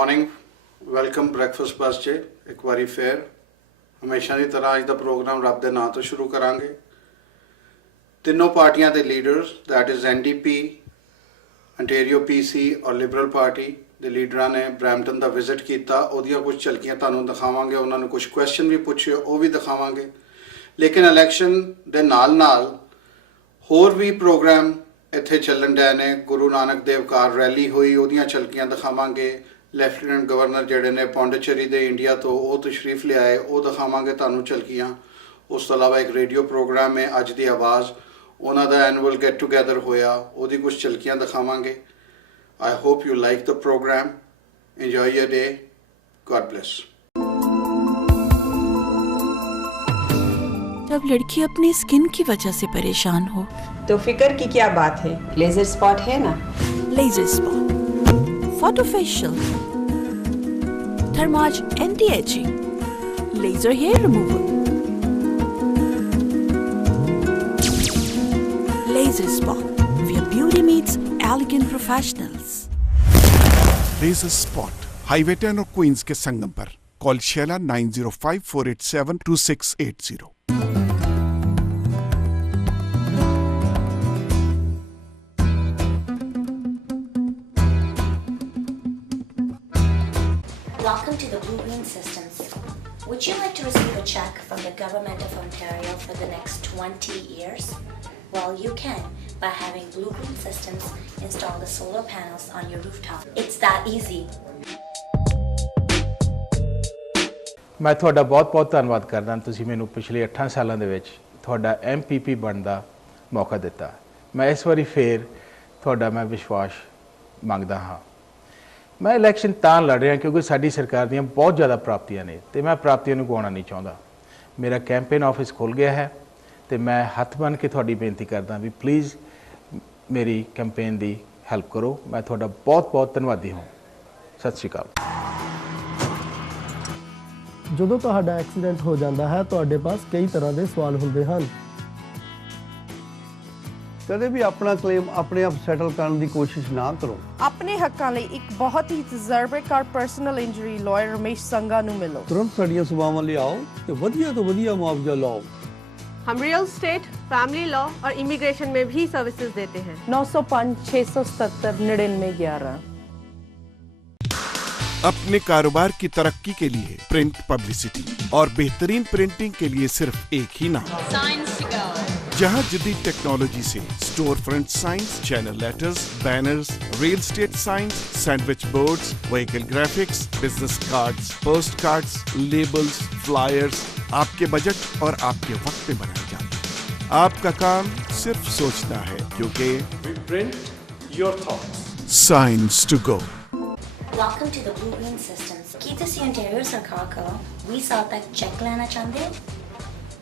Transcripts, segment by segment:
Morning welcome breakfast बस 'ਚ एक बारी फिर हमेशा की तरह अज का प्रोग्राम रब के नाँ तो शुरू करांगे। तीनों पार्टियां के leaders that is NDP, Ontario PC और लिबरल पार्टी के लीडर ने ब्रैम्पटन का विजिट किया। उहदियां कुछ झलकियां तुहानूं दिखावांगे, उन्होंने कुछ क्वेश्चन भी पूछे वो भी दिखावांगे। लेकिन इलैक्शन के नाल होर भी प्रोग्राम इत्थे चलन डे ने। गुरु नानक देव कार रैली हुई, उहदियां झलकियां दिखावांगे। लैफ्टिनेंट गवर्नर जिहड़े ने पौंडीचेरी दे इंडिया तो वो तशरीफ ले आए, वो दिखावांगे तुहानूं झलकियां। उस तो अलावा एक रेडियो प्रोग्राम है अज दी आवाज़, उन्हां दा एनुअल गेट टूगैदर होया, उहदी कुछ झलकियां दिखावांगे। I hope you like the programme. Enjoy your day. God bless. जब लड़की अपनी स्किन की वजह से परेशान हो तो फिक्र की क्या बात है, लेजर स्पॉट है ना। Laser spot, photo facial, thermage anti ageing, laser hair removal. Laser spot, where beauty meets elegant professionals. Laser spot highway 10 और क्वींस के संगम पर। Call Sheila 9054872680। Welcome to the Blue Green Systems. Would you like to receive a check from the Government of Ontario for the next 20 years? Well, you can by having Blue Green Systems install the solar panels on your rooftop. It's that easy. ਮੈਂ ਤੁਹਾਡਾ ਬਹੁਤ ਧੰਨਵਾਦ ਕਰਦਾ। ਤੁਸੀਂ ਮੈਨੂੰ ਪਿਛਲੇ 8 ਸਾਲਾਂ ਦੇ ਵਿੱਚ ਤੁਹਾਡਾ MPP ਬਣਨ ਦਾ ਮੌਕਾ ਦਿੱਤਾ। ਮੈਂ ਇਸ ਵਾਰੀ ਫੇਰ ਤੁਹਾਡਾ ਮੈਂ ਵਿਸ਼ਵਾਸ ਮੰਗਦਾ ਹਾਂ। मैं इलैक्शन ਤਾਂ लड़ रहा क्योंकि साडी सरकार ਦੀਆਂ बहुत ज़्यादा प्राप्तियां ने ਤੇ मैं प्राप्तियां ਨੂੰ ਗਵਾਉਣਾ नहीं चाहता। मेरा कैंपेन ऑफिस खुल गया है ਤੇ मैं हथ बन के ਤੁਹਾਡੀ ਬੇਨਤੀ ਕਰਦਾ भी प्लीज़ मेरी कैंपेन ਦੀ हेल्प करो। मैं ਤੁਹਾਡਾ बहुत ਧੰਨਵਾਦੀ ਹਾਂ। सत श्री अकाल। ਜਦੋਂ ਤੁਹਾਡਾ ਐਕਸੀਡੈਂਟ ਹੋ ਜਾਂਦਾ ਹੈ ਤੁਹਾਡੇ ਪਾਸ ਕਈ ਤਰ੍ਹਾਂ ਦੇ ਸਵਾਲ ਹੁੰਦੇ ਹਨ। ਕਦੇ ਵੀ ਆਪਣਾ ਕਲੇਮ ਆਪਣੇ ਆਪ ਸੈਟਲ ਕਰਨ ਦੀ ਕੋਸ਼ਿਸ਼ ਨਾ ਕਰੋ। ਆਪਣੇ ਹੱਕਾਂ ਲਈ ਇੱਕ ਬਹੁਤ ਹੀ ਤਜਰਬੇਕਾਰ ਪਰਸਨਲ ਇੰਜਰੀ ਲਾਇਰ ਰਮੇਸ਼ ਸੰਘਾ ਨੂੰ ਮਿਲੋ। ਤੁਰੰਤ ਸਾਡੀਆਂ ਸੇਵਾਵਾਂ ਲਈ ਆਓ ਤੇ ਵਧੀਆ ਤੋਂ ਵਧੀਆ ਮੁਆਵਜ਼ਾ ਲਓ। हम रियल स्टेट, फैमिली लॉ और इमिग्रेशन में भी सर्विसेज देते हैं। 905 677 9911। अपने कारोबार की तरक्की के लिए प्रिंट पब्लिसिटी और बेहतरीन प्रिंटिंग के लिए सिर्फ एक ही नाम, साइंस टू गो। जहां जदीद टेक्नोलॉजी से store front science, channel letters, banners, real estate science, sandwich boards, vehicle graphics, business cards, post cards, labels, flyers आपके बजट और आपके वक्त पे बनाए जाते हैं। आपका काम सिर्फ सोचना है क्योंकि we print your thoughts. Science to go. Welcome to the Blue Green Systems. ਕੀ ਤੁਸੀਂ ਅੰਟੈਰੀਓ ਸਰਕਾਰ ਕੋਲੋਂ 20 ਸਾਲ ਤੱਕ ਚੈੱਕ ਲੈਣਾ ਚਾਹੁੰਦੇ ਹੋ?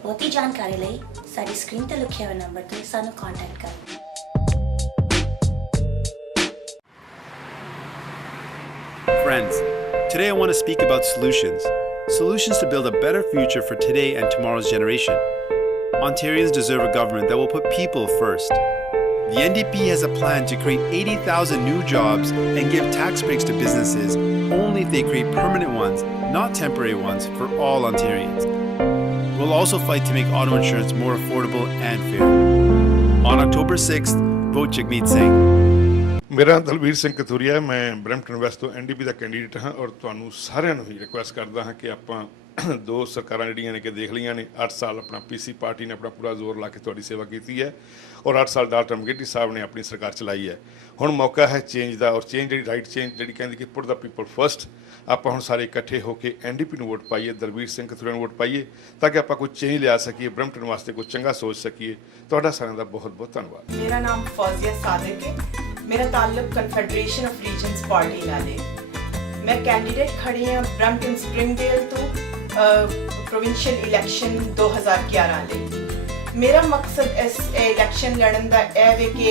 ਬਹੁਤੀ ਜਾਣਕਾਰੀ ਲਈ ਸਾਡੀ ਸਕਰੀਨ ਤੇ ਲਿਖੇ ਹੋਏ ਨੰਬਰ ਤੇ ਸਾਨੂੰ ਕੰਟੈਕਟ ਕਰੋ। Friends, today I want to speak about solutions. Solutions to build a better future for today and tomorrow's generation. Ontarians deserve a government that will put people first. The NDP has a plan to create 80,000 new jobs and give tax breaks to businesses only if they create permanent ones, not temporary ones, for all Ontarians. We'll also fight to make auto insurance more affordable and fair. On October 6th, vote Jagmeet Singh. ਮੇਰਾ ਦਲਵੀਰ ਸਿੰਘ ਕਥੂਰੀਆ, ਮੈਂ Brampton West ਤੋਂ NDP ਦਾ ਕੈਂਡੀਡੇਟ ਹਾਂ ਔਰ ਤੁਹਾਨੂੰ ਸਾਰਿਆਂ ਨੂੰ ਹੀ ਰਿਕੁਐਸਟ ਕਰਦਾ ਹਾਂ ਕਿ ਆਪਾਂ ਦੋ ਸਰਕਾਰਾਂ ਜਿਹੜੀਆਂ ਨੇ ਕਿ ਦੇਖ ਲਈਆਂ ਨੇ। 8 ਸਾਲ ਆਪਣਾ PC ਪਾਰਟੀ ਨੇ ਆਪਣਾ ਪੂਰਾ ਜ਼ੋਰ ਲਾ ਕੇ ਤੁਹਾਡੀ ਸੇਵਾ ਕੀਤੀ ਹੈ ਔਰ 8 ਸਾਲ ਡਾਕਟਰ ਮਗੇਟੀ ਸਾਹਿਬ ਨੇ ਆਪਣੀ ਸਰਕਾਰ ਚਲਾਈ ਹੈ। ਹੁਣ ਮੌਕਾ ਹੈ ਚੇਂਜ ਦਾ ਔਰ ਚੇਂਜ ਜਿਹੜੀ ਰਾਈਟ ਚੇਂਜ ਜਿਹੜੀ ਕਹਿੰਦੀ ਕਿ ਪੁੱਟ ਦਾ ਪੀਪਲ ਫਸਟ। ਆਪਾਂ ਹੁਣ ਸਾਰੇ ਇਕੱਠੇ ਹੋ ਕੇ NDP ਨੂੰ ਵੋਟ ਪਾਈਏ, ਦਲਵੀਰ ਸਿੰਘ ਕਥੂਰੀਆ ਨੂੰ ਵੋਟ ਪਾਈਏ ਤਾਂ ਕਿ ਆਪਾਂ ਕੋਈ ਚੇਂਜ ਲਿਆ ਸਕੀਏ, ਬਰੈਂਪਟਨ ਵਾਸਤੇ ਕੋਈ ਚੰਗਾ ਸੋਚ ਸਕੀਏ। ਤੁਹਾਡਾ ਸਾਰਿਆਂ ਦਾ ਬਹੁਤ ਧੰਨਵਾਦ। मेरा नाम फौजिया सादिक है। मेरा ताल्लुक कन्फेडरेशन ऑफ रीजन्स पार्टी नाल है। मैं कैंडीडेट खड़ी हाँ ब्रैम्पटन स्प्रिंगडेल तो प्रोविंशियल इलैक्शन 2011 ਲਈ। मेरा मकसद इस इलैक्शन लड़न का यह है कि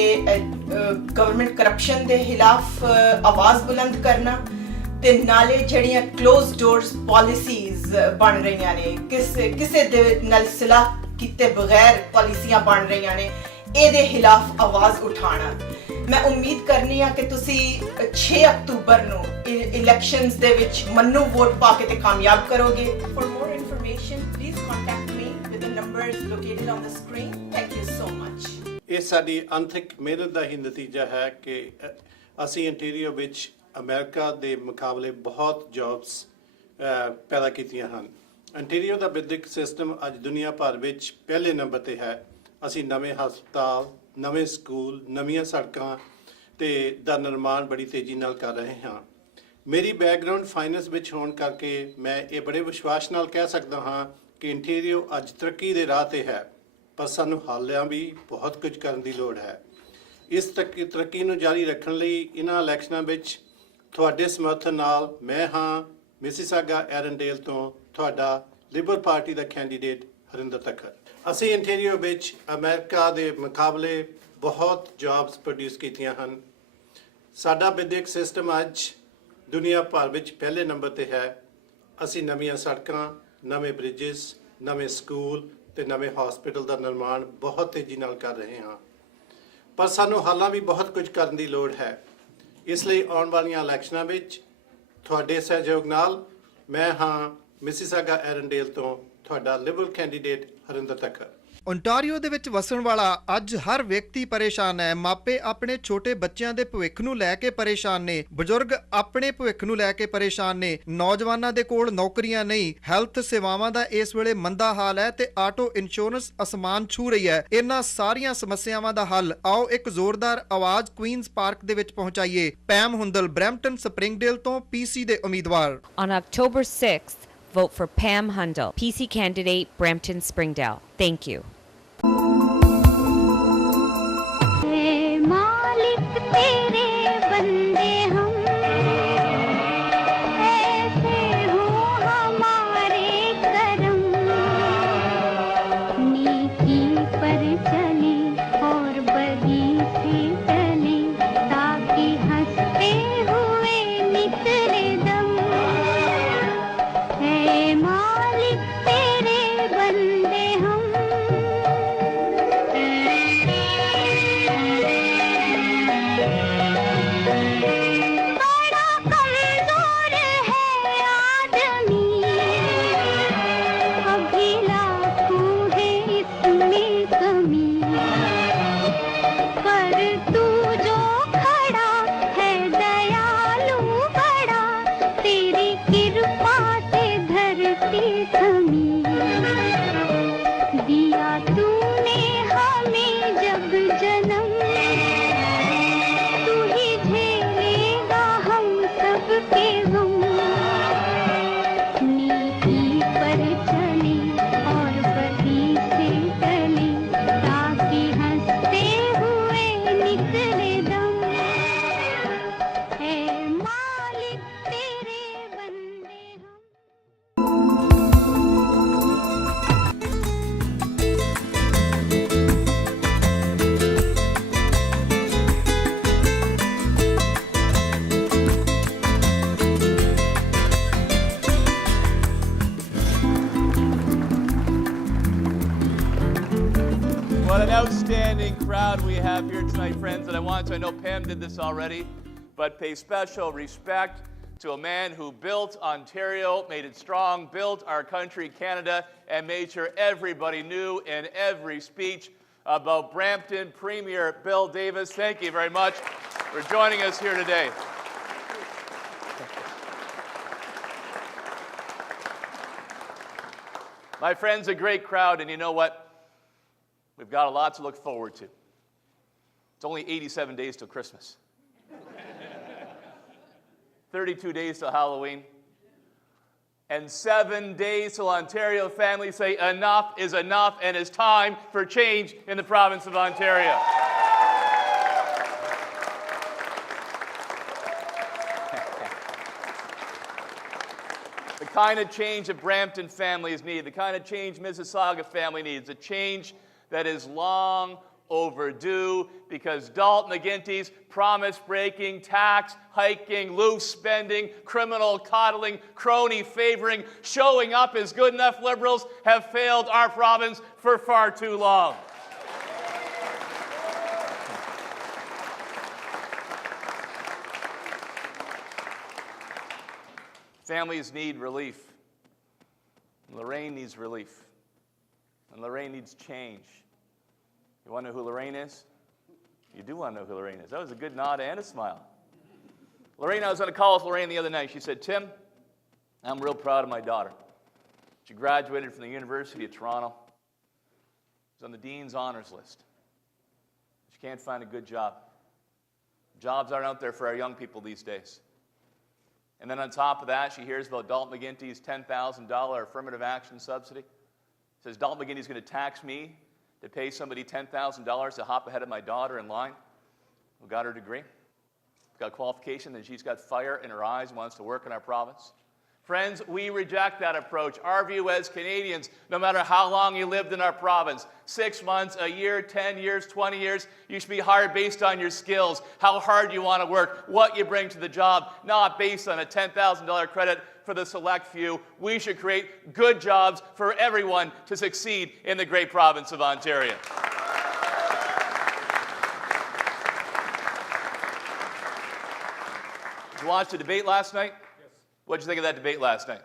गवर्नमेंट करप्शन के खिलाफ आवाज़ बुलंद करना ते नाले जड़ियाँ क्लोज डोर्स पॉलिसीज़ बन रही ने, किसी दे नाल सलाह किते बगैर पॉलिसियां बन रही ने, ਇਹਦੇ खिलाफ आवाज़ उठाना। ਮੈਂ ਉਮੀਦ ਕਰਨੀ ਆ ਕਿ ਤੁਸੀਂ 6 ਅਕਤੂਬਰ ਨੂੰ ਇਲੈਕਸ਼ਨਸ ਦੇ ਵਿੱਚ ਮੈਨੂੰ ਵੋਟ ਪਾ ਕੇ ਤੇ ਕਾਮਯਾਬ ਕਰੋਗੇ। For more information, please contact me with the numbers located on the screen. Thank you so much. ਇਹ ਸਾਡੀ ਅੰਤਰਿਕ ਮਿਹਨਤ ਦਾ ਹੀ ਨਤੀਜਾ ਹੈ ਕਿ ਅਸੀਂ ਇੰਟੀਰੀਅਰ ਵਿੱਚ ਅਮਰੀਕਾ ਦੇ ਮੁਕਾਬਲੇ ਬਹੁਤ ਜੌਬਸ ਪੈਦਾ ਕੀਤੀਆਂ ਹਨ। ਇੰਟੀਰੀਅਰ ਦਾ ਵਿਦਿਅਕ ਸਿਸਟਮ ਅੱਜ ਦੁਨੀਆ ਭਰ ਵਿੱਚ ਪਹਿਲੇ ਨੰਬਰ ਤੇ ਹੈ। ਅਸੀਂ ਨਵੇਂ ਹਸਪਤਾਲ, ਨਵੇਂ ਸਕੂਲ, ਨਵੀਆਂ ਸੜਕਾਂ ਤੇ ਦਾ ਨਿਰਮਾਣ ਬੜੀ ਤੇਜ਼ੀ ਨਾਲ ਕਰ ਰਹੇ ਹਾਂ। ਮੇਰੀ ਬੈਕਗ੍ਰਾਉਂਡ ਫਾਈਨੈਂਸ ਵਿੱਚ ਹੋਣ ਕਰਕੇ ਮੈਂ ਇਹ ਬੜੇ ਵਿਸ਼ਵਾਸ ਨਾਲ ਕਹਿ ਸਕਦਾ ਹਾਂ ਕਿ ਇੰਟੀਰੀਅਰ ਅੱਜ ਤਰੱਕੀ ਦੇ ਰਾਹ ਤੇ ਹੈ, ਪਰ ਸਾਨੂੰ ਹਾਲਿਆਂ ਵੀ ਬਹੁਤ ਕੁਝ ਕਰਨ ਦੀ ਲੋੜ ਹੈ। ਇਸ ਤਰੱਕੀ ਨੂੰ ਜਾਰੀ ਰੱਖਣ ਲਈ ਇਹਨਾਂ ਇਲੈਕਸ਼ਨਾਂ ਵਿੱਚ ਤੁਹਾਡੇ ਸਮਰਥਨ ਨਾਲ ਮੈਂ ਹਾਂ ਮਿਸੀਸਾਗਾ ਐਰਨਡੇਲ ਤੋਂ ਤੁਹਾਡਾ ਲਿਬਰਲ ਪਾਰਟੀ ਦਾ ਕੈਂਡੀਡੇਟ ਹਰਿੰਦਰ ਤੱਖਰ। ਅਸੀਂ ਇੰਟੀਰੀਅਰ ਵਿੱਚ ਅਮਰੀਕਾ ਦੇ ਮੁਕਾਬਲੇ ਬਹੁਤ ਜੌਬਸ ਪ੍ਰੋਡਿਊਸ ਕੀਤੀਆਂ ਹਨ। ਸਾਡਾ ਵਿਦਿਅਕ ਸਿਸਟਮ ਅੱਜ ਦੁਨੀਆ ਭਰ ਵਿੱਚ ਪਹਿਲੇ ਨੰਬਰ ਤੇ ਹੈ। ਅਸੀਂ ਨਵੀਆਂ ਸੜਕਾਂ, ਨਵੇਂ ਬ੍ਰਿਜਸ, ਨਵੇਂ ਸਕੂਲ ਤੇ ਨਵੇਂ ਹਸਪੀਟਲ ਦਾ ਨਿਰਮਾਣ ਬਹੁਤ ਤੇਜ਼ੀ ਨਾਲ ਕਰ ਰਹੇ ਹਾਂ, ਪਰ ਸਾਨੂੰ ਹਾਲਾਂ ਵੀ ਬਹੁਤ ਕੁਝ ਕਰਨ ਦੀ ਲੋੜ ਹੈ। ਇਸ ਲਈ ਆਉਣ ਵਾਲੀਆਂ ਇਲੈਕਸ਼ਨਾਂ ਵਿੱਚ ਤੁਹਾਡੇ ਸਹਿਯੋਗ ਨਾਲ ਮੈਂ ਹਾਂ ਮਿਸੀਸਾਗਾ ਐਰਨਡੇਲ ਤੋਂ ਤੁਹਾਡਾ ਲਿਬਰਲ ਕੈਂਡੀਡੇਟ ਹਰਿੰਦਰ ਤੱਕਰ। ਓਨਟਾਰੀਓ ਦੇ ਵਿੱਚ ਵਸਣ ਵਾਲਾ ਅੱਜ ਹਰ ਵਿਅਕਤੀ ਪਰੇਸ਼ਾਨ ਹੈ। ਮਾਪੇ ਆਪਣੇ ਛੋਟੇ ਬੱਚਿਆਂ ਦੇ ਭਵਿੱਖ ਨੂੰ ਲੈ ਕੇ ਪਰੇਸ਼ਾਨ ਨੇ, ਬਜ਼ੁਰਗ ਆਪਣੇ ਭਵਿੱਖ ਨੂੰ ਲੈ ਕੇ ਪਰੇਸ਼ਾਨ ਨੇ, ਨੌਜਵਾਨਾਂ ਦੇ ਕੋਲ ਨੌਕਰੀਆਂ ਨਹੀਂ, ਹੈਲਥ ਸੇਵਾਵਾਂ ਦਾ ਇਸ ਵੇਲੇ ਮੰਦਾ ਹਾਲ ਹੈ ਤੇ ਆਟੋ ਇੰਸ਼ੋਰੈਂਸ ਅਸਮਾਨ ਛੂ ਰਹੀ ਹੈ। ਇਹਨਾਂ ਸਾਰੀਆਂ ਸਮੱਸਿਆਵਾਂ ਦਾ ਹੱਲ ਆਓ ਇੱਕ ਜ਼ੋਰਦਾਰ ਆਵਾਜ਼ ਕੁਈਨਜ਼ ਪਾਰਕ ਦੇ ਵਿੱਚ ਪਹੁੰਚਾਈਏ। ਪੈਮ ਹੁੰਦਲ, ਬਰੈਂਪਟਨ ਸਪਰਿੰਗਡੇਲ ਤੋਂ PC ਦੇ ਉਮੀਦਵਾਰ। On October 6th, vote for Pam Hundal, PC candidate, Brampton Springdale. Thank you. What an outstanding crowd we have here tonight, friends. And I know Pam did this already, but pay special respect to a man who built Ontario, made it strong, built our country, Canada, and made sure everybody knew in every speech about Brampton. Premier Bill Davis, thank you very much for joining us here today. My friends, a great crowd, and you know what? We've got a lot to look forward to. It's only 87 days till Christmas. 32 days till Halloween. And 7 days till Ontario families say enough is enough and it's time for change in the province of Ontario. The kind of change that Brampton families need, the kind of change Mississauga family needs, a change that is long overdue because Dalton McGuinty's promise-breaking, tax-hiking, loose spending, criminal coddling, crony favoring, showing up as good enough Liberals have failed our province for far too long. Families need relief. Lorraine needs relief. And Lorraine needs change. You want to know who Lorraine is? You do want to know who Lorraine is. That was a good nod and a smile. Lorraine, I was on a call with Lorraine the other night. She said, Tim, I'm real proud of my daughter. She graduated from the University of Toronto. She's on the Dean's Honors List. She can't find a good job. Jobs aren't out there for our young people these days. And then on top of that, she hears about Dalton McGuinty's $10,000 affirmative action subsidy. Says Dalton McGuinty's going to tax me to pay somebody $10,000 to hop ahead of my daughter in line who got her degree, got a qualification, and she's got fire in her eyes and wants to work in our province. Friends, we reject that approach. Our view as Canadians, no matter how long you lived in our province, 6 months, a year, 10 years, 20 years, you should be hired based on your skills, how hard you want to work, what you bring to the job, not based on a $10,000 credit for the select few. We should create good jobs for everyone to succeed in the great province of Ontario. Did you watch the debate last night? What did you think of that debate last night?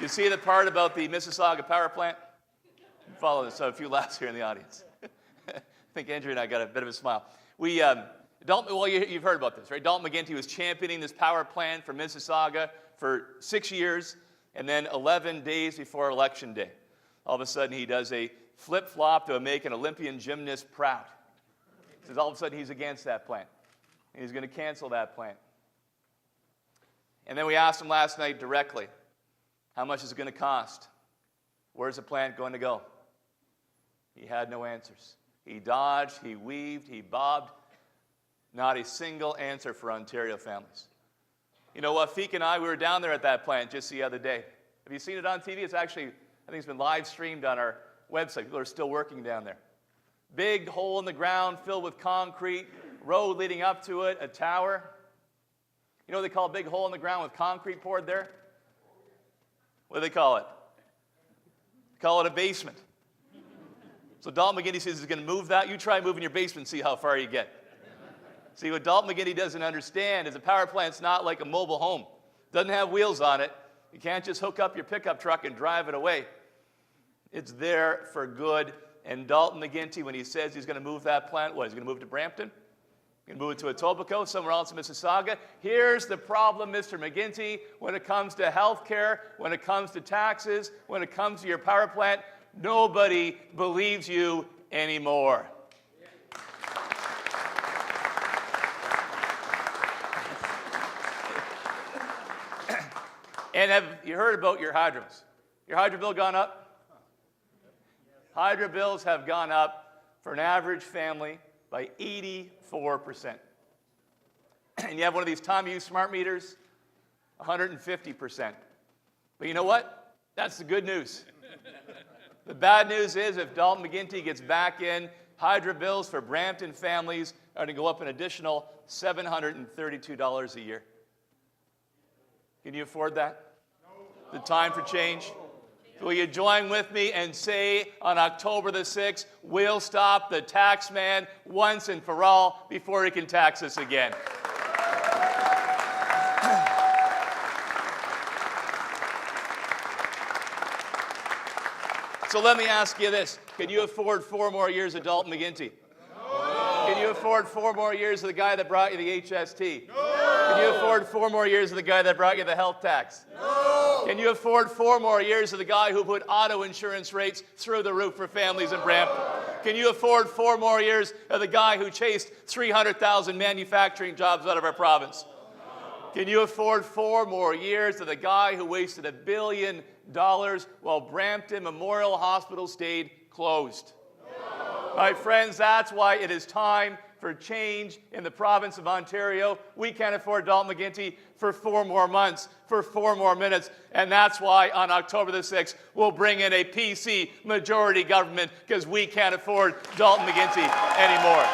You see the part about the Mississauga power plant? Follow this. So a few laughs here in the audience. I think Andrew and I got a bit of a smile. You've heard about this, right? Dalton McGuinty was championing this power plant for Mississauga for 6 years, and then 11 days before Election Day, all of a sudden he does a flip-flop to make an Olympian gymnast proud. Says all of a sudden he's against that plant. And he's going to cancel that plant. And then we asked him last night directly, how much is it going to cost? Where's the plant going to go? He had no answers. He dodged, he weaved, he bobbed. Not a single answer for Ontario families. You know what, Feek and I, we were down there at that plant just the other day. Have you seen it on TV? It's actually, I think it's been live streamed on our website. People are still working down there. Big hole in the ground filled with concrete, road leading up to it, a tower. You know what they call a big hole in the ground with concrete poured there? What do they call it? They call it a basement. So Dalton McGuinty says he's going to move that. You try moving your basement and see how far you get. See, what Dalton McGuinty doesn't understand is a power plant's not like a mobile home. It doesn't have wheels on it. You can't just hook up your pickup truck and drive it away. It's there for good. And Dalton McGuinty, when he says he's going to move that plant, what, he's going to move to Brampton? He's going to move it to Etobicoke, somewhere else in Mississauga. Here's the problem, Mr. McGuinty, when it comes to health care, when it comes to taxes, when it comes to your power plant, nobody believes you anymore. And have you heard about your hydro bills? Your hydro bill gone up? Hydro bills have gone up for an average family by 84%. And you have one of these time-use smart meters, 150%. But you know what? That's the good news. The bad news is if Dalton McGuinty gets back in, hydro bills for Brampton families are going to go up an additional $732 a year. Can you afford that? The time for change? Will you join with me and say on October the 6th, we'll stop the tax man once and for all before he can tax us again? So let me ask you this. Can you afford 4 more years of Dalton McGuinty? No. Can you afford 4 more years of the guy that brought you the HST? No. Can you afford 4 more years of the guy that brought you the health tax? No. Can you afford 4 more years of the guy who put auto insurance rates through the roof for families in Brampton? Can you afford 4 more years of the guy who chased 300,000 manufacturing jobs out of our province? Can you afford 4 more years of the guy who wasted $1 billion while Brampton Memorial Hospital stayed closed? No. My friends, that's why it is time for change in the province of Ontario. We can't afford Dalton McGuinty for 4 more months, for 4 more minutes, and that's why on October the 6th, we'll bring in a PC majority government because we can't afford Dalton McGuinty anymore.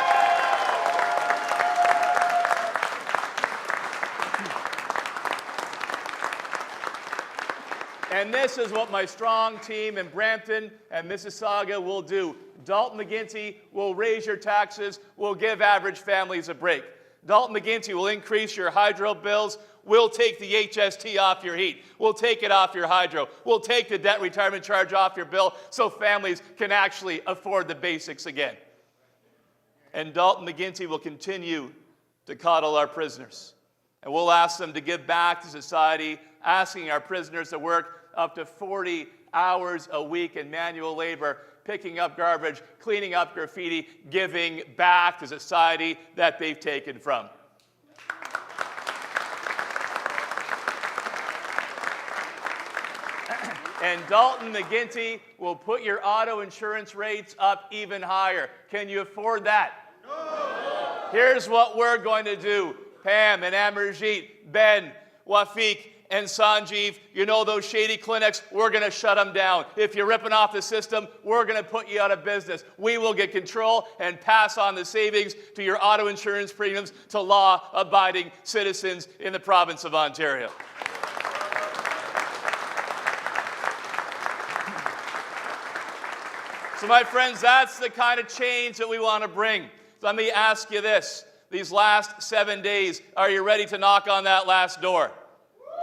And this is what my strong team in Brampton and Mississauga will do. Dalton McGuinty will raise your taxes, will give average families a break. Dalton McGuinty will increase your hydro bills. We'll take the HST off your heat. We'll take it off your hydro. We'll take the debt retirement charge off your bill so families can actually afford the basics again. And Dalton McGuinty will continue to coddle our prisoners. And we'll ask them to give back to society, asking our prisoners to work up to 40 hours a week in manual labor, picking up garbage, cleaning up graffiti, giving back to society that they've taken from. And Dalton McGuinty will put your auto insurance rates up even higher. Can you afford that? No. Here's what we're going to do. Pam and Amarjeet, Ben, Wafiq, and Sanjeev, you know those shady clinics, we're going to shut them down. If you're ripping off the system, we're going to put you out of business. We will get control and pass on the savings to your auto insurance premiums to law-abiding citizens in the province of Ontario. So my friends, that's the kind of change that we want to bring. So let me ask you this. These last 7 days, are you ready to knock on that last door?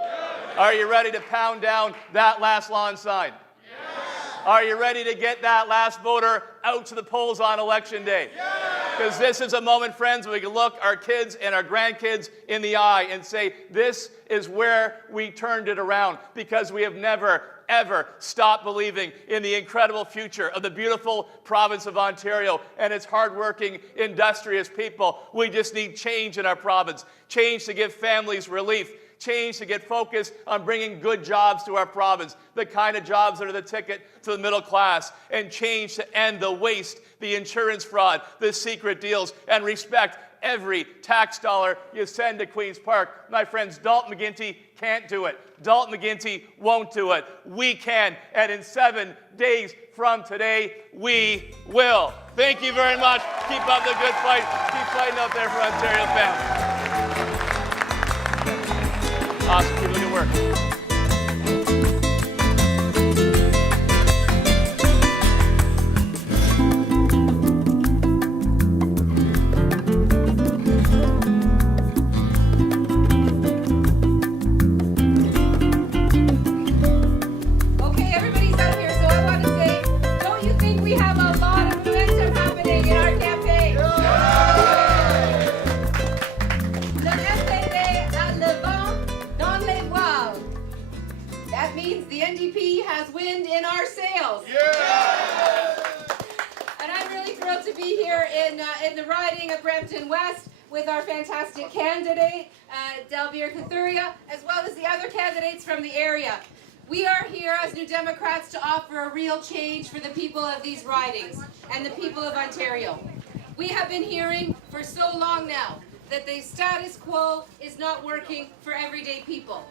Yes. Are you ready to pound down that last lawn sign? Yes. Are you ready to get that last voter out to the polls on Election Day? Because this is a moment, friends, when we can look our kids and our grandkids in the eye and say, this is where we turned it around, because we have never, ever stop believing in the incredible future of the beautiful province of Ontario and its hardworking, industrious people. We just need change in our province, change to give families relief, change to get focused on bringing good jobs to our province, the kind of jobs that are the ticket to the middle class, and change to end the waste, the insurance fraud, the secret deals, and respect every tax dollar you send to Queen's Park. My friends, Dalton McGuinty can't do it. Dalton McGuinty won't do it. We can, and in 7 days from today, we will. Thank you very much. Keep up the good fight. Keep fighting out there for Ontario families. Awesome. Keep up the good work. In the riding of Brampton West with our fantastic candidate, Delbir Kathuria, as well as the other candidates from the area. We are here as New Democrats to offer a real change for the people of these ridings and the people of Ontario. We have been hearing for so long now that the status quo is not working for everyday people.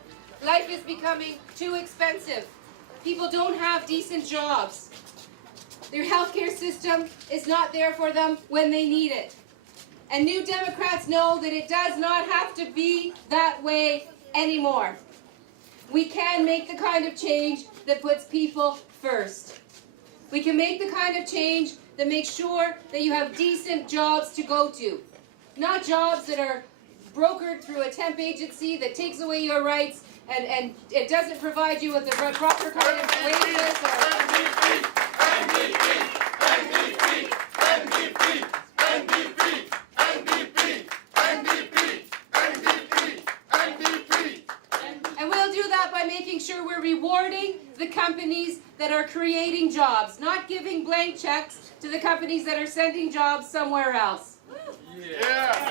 Life is becoming too expensive. People don't have decent jobs. Their healthcare system is not there for them when they need it. And New Democrats know that it does not have to be that way anymore. We can make the kind of change that puts people first. We can make the kind of change that makes sure that you have decent jobs to go to. Not jobs that are brokered through a temp agency that takes away your rights and it doesn't provide you with the proper kind of wages or... And we'll do that by making sure we're rewarding the companies that are creating jobs, not giving blank checks to the companies that are sending jobs somewhere else. Yeah.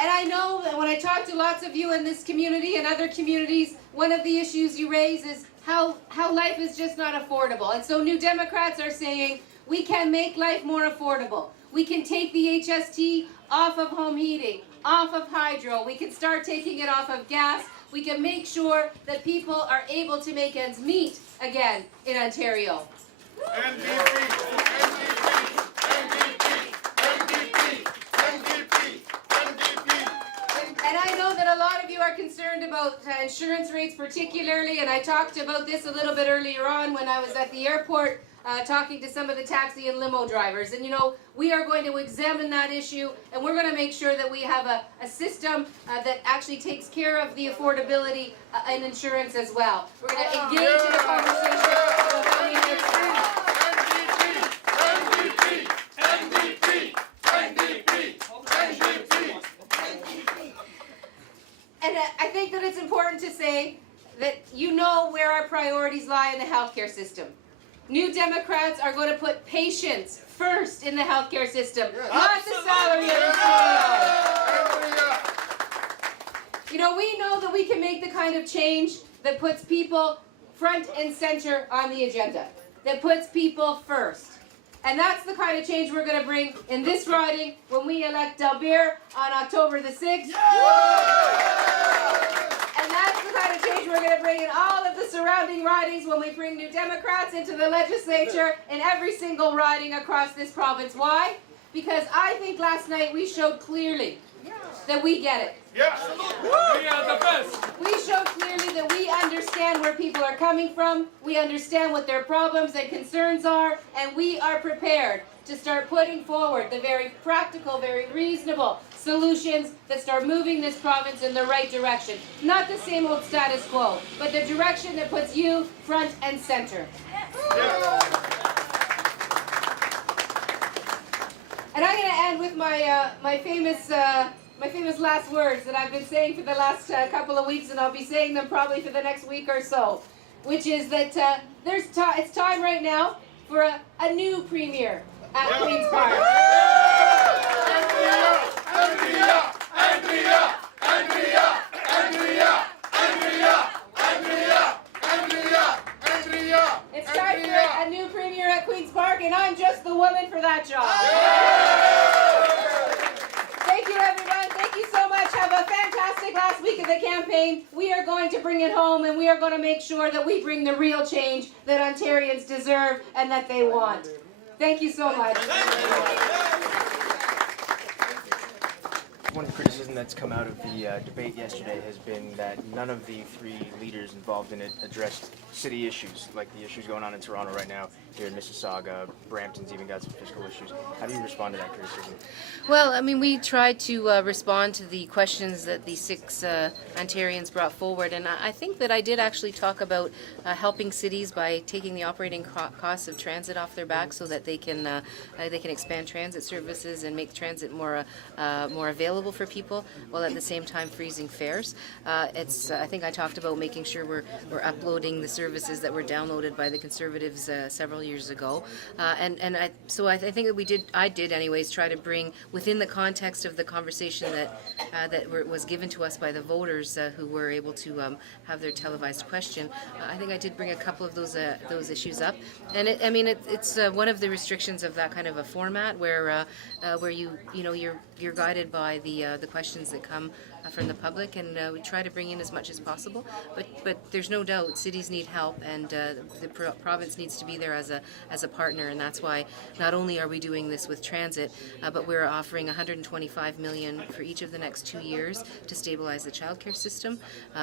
And I know that when I talk to lots of you in this community and other communities, one of the issues you raise is how life is just not affordable. And so New Democrats are saying we can make life more affordable. We can take the HST off of home heating, off of hydro. We can start taking it off of gas. We can make sure that people are able to make ends meet again in Ontario. And I know that a lot of you are concerned about insurance rates particularly, and I talked about this a little bit earlier on when I was at the airport. talking to some of the taxi and limo drivers. And we are going to examine that issue, and we're going to make sure that we have a system that actually takes care of the affordability and insurance as well. We're going to engage in a conversation about how we make And I think that it's important to say that where our priorities lie in the healthcare system. New Democrats are going to put patients first in the healthcare system, not the salary of the CEO. We know that we can make the kind of change that puts people front and center on the agenda, that puts people first. And that's the kind of change we're going to bring in this riding when we elect Delbert on October the 6th. And that's the kind of change we're going to bring in all of the surrounding ridings when we bring New Democrats into the legislature in every single riding across this province. Why? Because I think last night we showed clearly that we get it. Yes. We are the best. We showed clearly that we understand where people are coming from, we understand what their problems and concerns are, and we are prepared to start putting forward the very practical, very reasonable solutions that start moving this province in the right direction. Not the same old status quo, but the direction that puts you front and center. And I'm going to end with my famous last words that I've been saying for the last couple of weeks, and I'll be saying them probably for the next week or so, which is that it's time right now for a new premier at Queen's Park. It's time for a new premier at Queen's Park, and I'm just the woman for that job. Thank you, everyone. Thank you so much. Have a fantastic last week of the campaign. We are going to bring it home, and we are going to make sure that we bring the real change that Ontarians deserve and that they want. Thank you so much. One criticism that's come out of the debate yesterday has been that none of the three leaders involved in it addressed city issues, like the issues going on in Toronto right now, here in Mississauga. Brampton's even got some fiscal issues. How do you respond to that criticism? Well, we tried to respond to the questions that the six Ontarians brought forward, and I think that I did actually talk about helping cities by taking the operating costs of transit off their back so that they can expand transit services and make transit more available for people, while at the same time freezing fares. I think I talked about making sure we're uploading the services that were downloaded by the Conservatives several years ago, so I think that I did anyways try to bring within the context of the conversation that was given to us by the voters who were able to have their televised question. I think I did bring a couple of those issues up, and it's one of the restrictions of that kind of a format where you're guided by the questions that come from the public, and we try to bring in as much as possible. But there's no doubt cities need help, and the province needs to be there as a partner, and that's why not only are we doing this with transit, but we're offering $125 million for each of the next 2 years to stabilize the childcare system,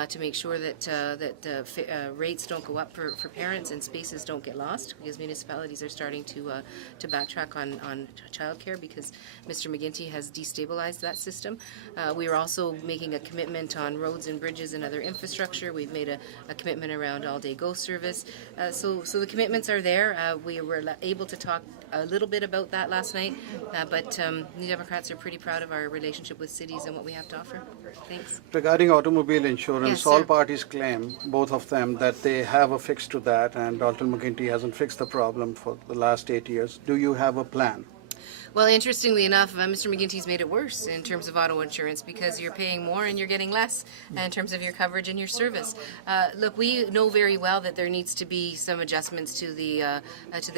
to make sure that rates don't go up for parents and spaces don't get lost, because municipalities are starting to backtrack on childcare because Mr. McGuinty has destabilized that system. We are also making a commitment on roads and bridges and other infrastructure. We've made a commitment around all-day GO service. So the commitments are there. We were able to talk a little bit about that last night, but New Democrats are pretty proud of our relationship with cities and what we have to offer. Thanks. Regarding automobile insurance, Yes, all sir. parties claim, both of them, that they have a fix to that, and Dalton McGuinty hasn't fixed the problem for the last 8 years. Do you have a plan? Well, interestingly enough, Mr. McGuinty's made it worse in terms of auto insurance because you're paying more and you're getting less in terms of your coverage and your service. Look, we know very well that there needs to be some adjustments to the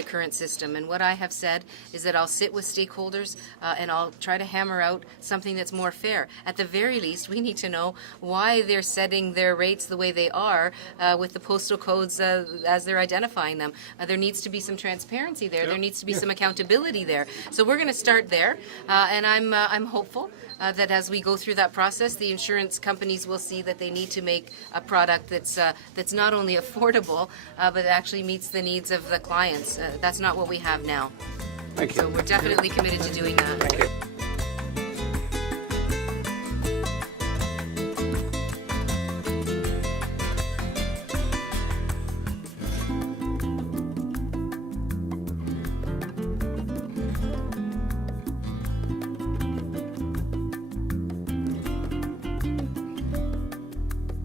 current system, and what I have said is that I'll sit with stakeholders and I'll try to hammer out something that's more fair. At the very least, we need to know why they're setting their rates the way they are with the postal codes as they're identifying them. There needs to be some transparency there. There needs to be some accountability there. So we're going going to start there, and I'm hopeful that as we go through that process, the insurance companies will see that they need to make a product that's not only affordable, but actually meets the needs of the clients. That's not what we have now. Thank you. So we're definitely committed to doing that. Thank you.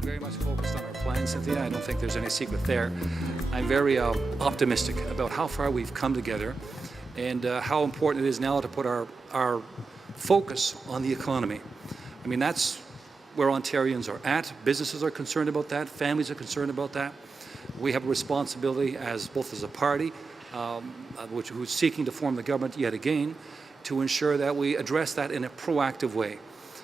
Very much focused on our plan, Cynthia. I don't think there's any secret there. I'm very optimistic about how far we've come together and how important it is now to put our focus on the economy. I mean, that's where Ontarians are at. Businesses are concerned about that. Families are concerned about that. We have a responsibility as both as a party, who's seeking to form the government yet again, to ensure that we address that in a proactive way.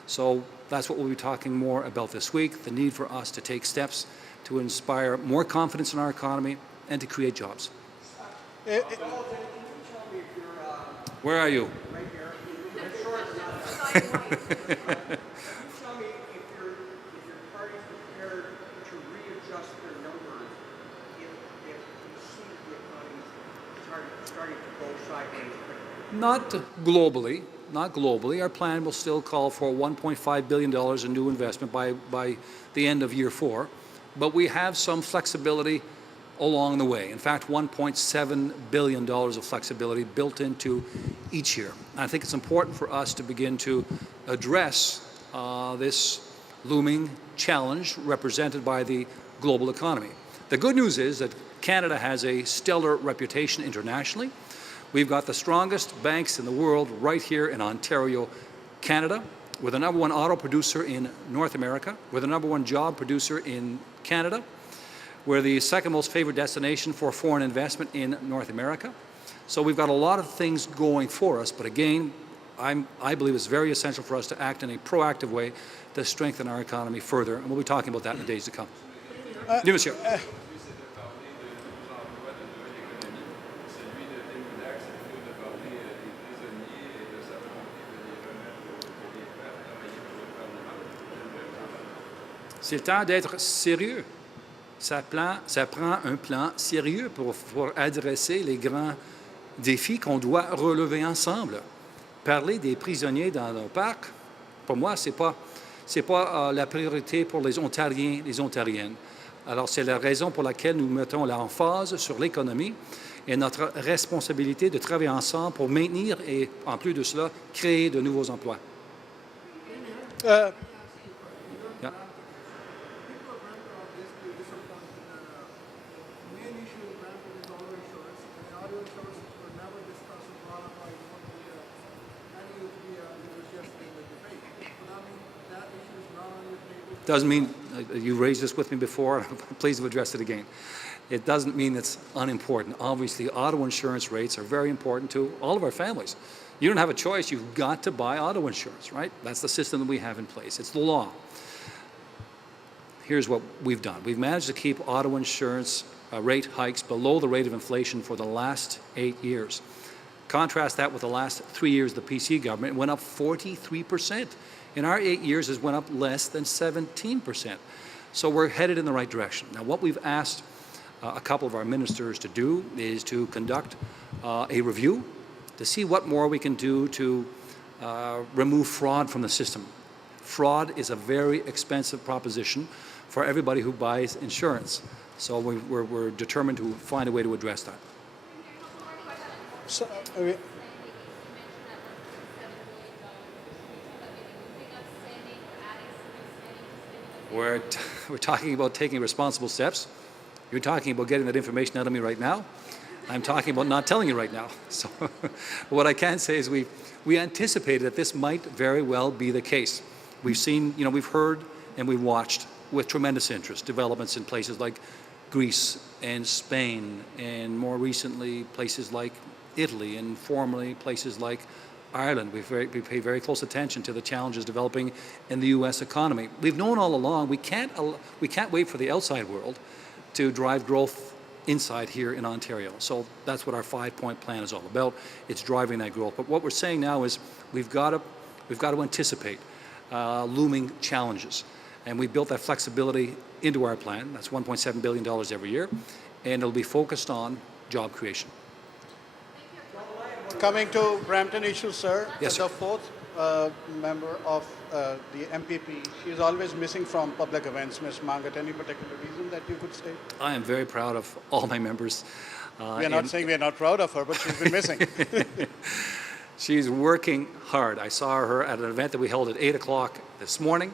So that's what we'll be talking more about this week, the need for us to take steps to inspire more confidence in our economy and to create jobs. Where are you? Not globally. Not globally. Our plan will still call for $1.5 billion in new investment by the end of year 4, but we have some flexibility along the way. In fact, $1.7 billion of flexibility built into each year. And I think it's important for us to begin to address this looming challenge represented by the global economy. The good news is that Canada has a stellar reputation internationally. We've got the strongest banks in the world right here in Ontario, Canada. We're the #1 auto producer in North America. We're the #1 job producer in Canada. We're the second most favored destination for foreign investment in North America. So we've got a lot of things going for us, but again, I believe it's very essential for us to act in a proactive way to strengthen our economy further, and we'll be talking about that in the days to come. Oui, monsieur. C'est le temps d'être sérieux. Ça prend un plan sérieux pour adresser les grands défis qu'on doit relever ensemble. Parler des prisonniers dans nos parcs, pour moi, c'est pas la priorité pour les Ontariens, les Ontariennes. Alors, c'est la raison pour laquelle nous mettons l'emphase sur l'économie et notre responsabilité de travailler ensemble pour maintenir et, en plus de cela, créer de nouveaux emplois. Yeah. Doesn't mean, you raised this with me before, please address it again. It doesn't mean it's unimportant. Obviously, auto insurance rates are very important to all of our families. You don't have a choice, you've got to buy auto insurance, right? That's the system that we have in place, it's the law. Here's what we've done. We've managed to keep auto insurance rate hikes below the rate of inflation for the last 8 years. Contrast that with the last 3 years of the PC government, it went up 43%. In our 8 years, it went up less than 17%. So we're headed in the right direction. Now, what we've asked a couple of our ministers to do is to conduct a review to see what more we can do to remove fraud from the system. Fraud is a very expensive proposition for everybody who buys insurance. So we're determined to find a way to address that. So, We're talking about taking responsible steps. You're talking about getting that information out of me right now. I'm talking about not telling you right now. So what I can say is we anticipated that this might very well be the case. We've seen, we've heard and we've watched with tremendous interest developments in places like Greece and Spain, and more recently places like Italy, and formerly places like Ireland. We pay very close attention to the challenges developing in the U.S. economy. We've known all along we can't wait for the outside world to drive growth inside here in Ontario. So that's what our 5-point plan is all about. It's driving that growth. But what we're saying now is we've got to anticipate looming challenges. And we built that flexibility into our plan. That's $1.7 billion every year. And it'll be focused on job creation. Coming to Brampton issues, sir. Yes, sir. The fourth member of the MPP, she is always missing from public events, Ms. Mangat. Any particular reason that you could state? I am very proud of all my members. We are not saying we are not proud of her, but she's been missing. She's working hard. I saw her at an event that we held at 8 o'clock this morning.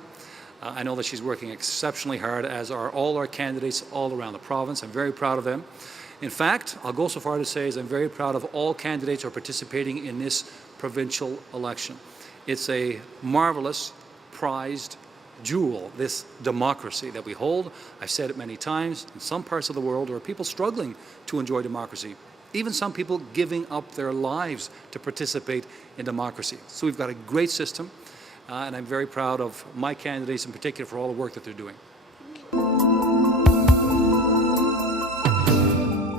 I know that she's working exceptionally hard, as are all our candidates all around the province. I'm very proud of them. In fact, I'll go so far to say I'm very proud of all candidates who are participating in this provincial election. It's a marvelous, prized jewel, this democracy that we hold. I've said it many times. In some parts of the world, there are people struggling to enjoy democracy. Even some people giving up their lives to participate in democracy. So we've got a great system, and I'm very proud of my candidates in particular for all the work that they're doing.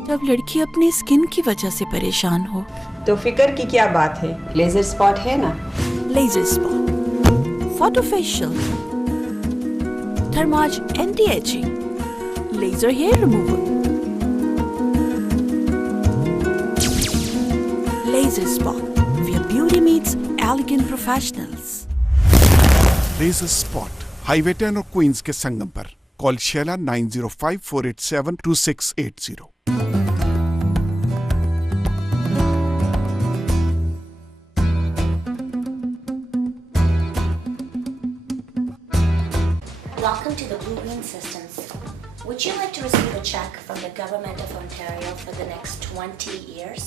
जब लड़की अपनी स्किन की वजह से परेशान हो तो फिक्र की क्या बात है, लेजर स्पॉट है ना। Laser spot, photofacial, thermage anti ageing, laser hair removal, laser spot, where beauty meets elegant professionals. Laser spot, highway 10 और क्वींस के संगम पर। Call Sheila 9054872680। Welcome to the Blue-Green Systems. Would you like to receive a check from the Government of Ontario for the next 20 years?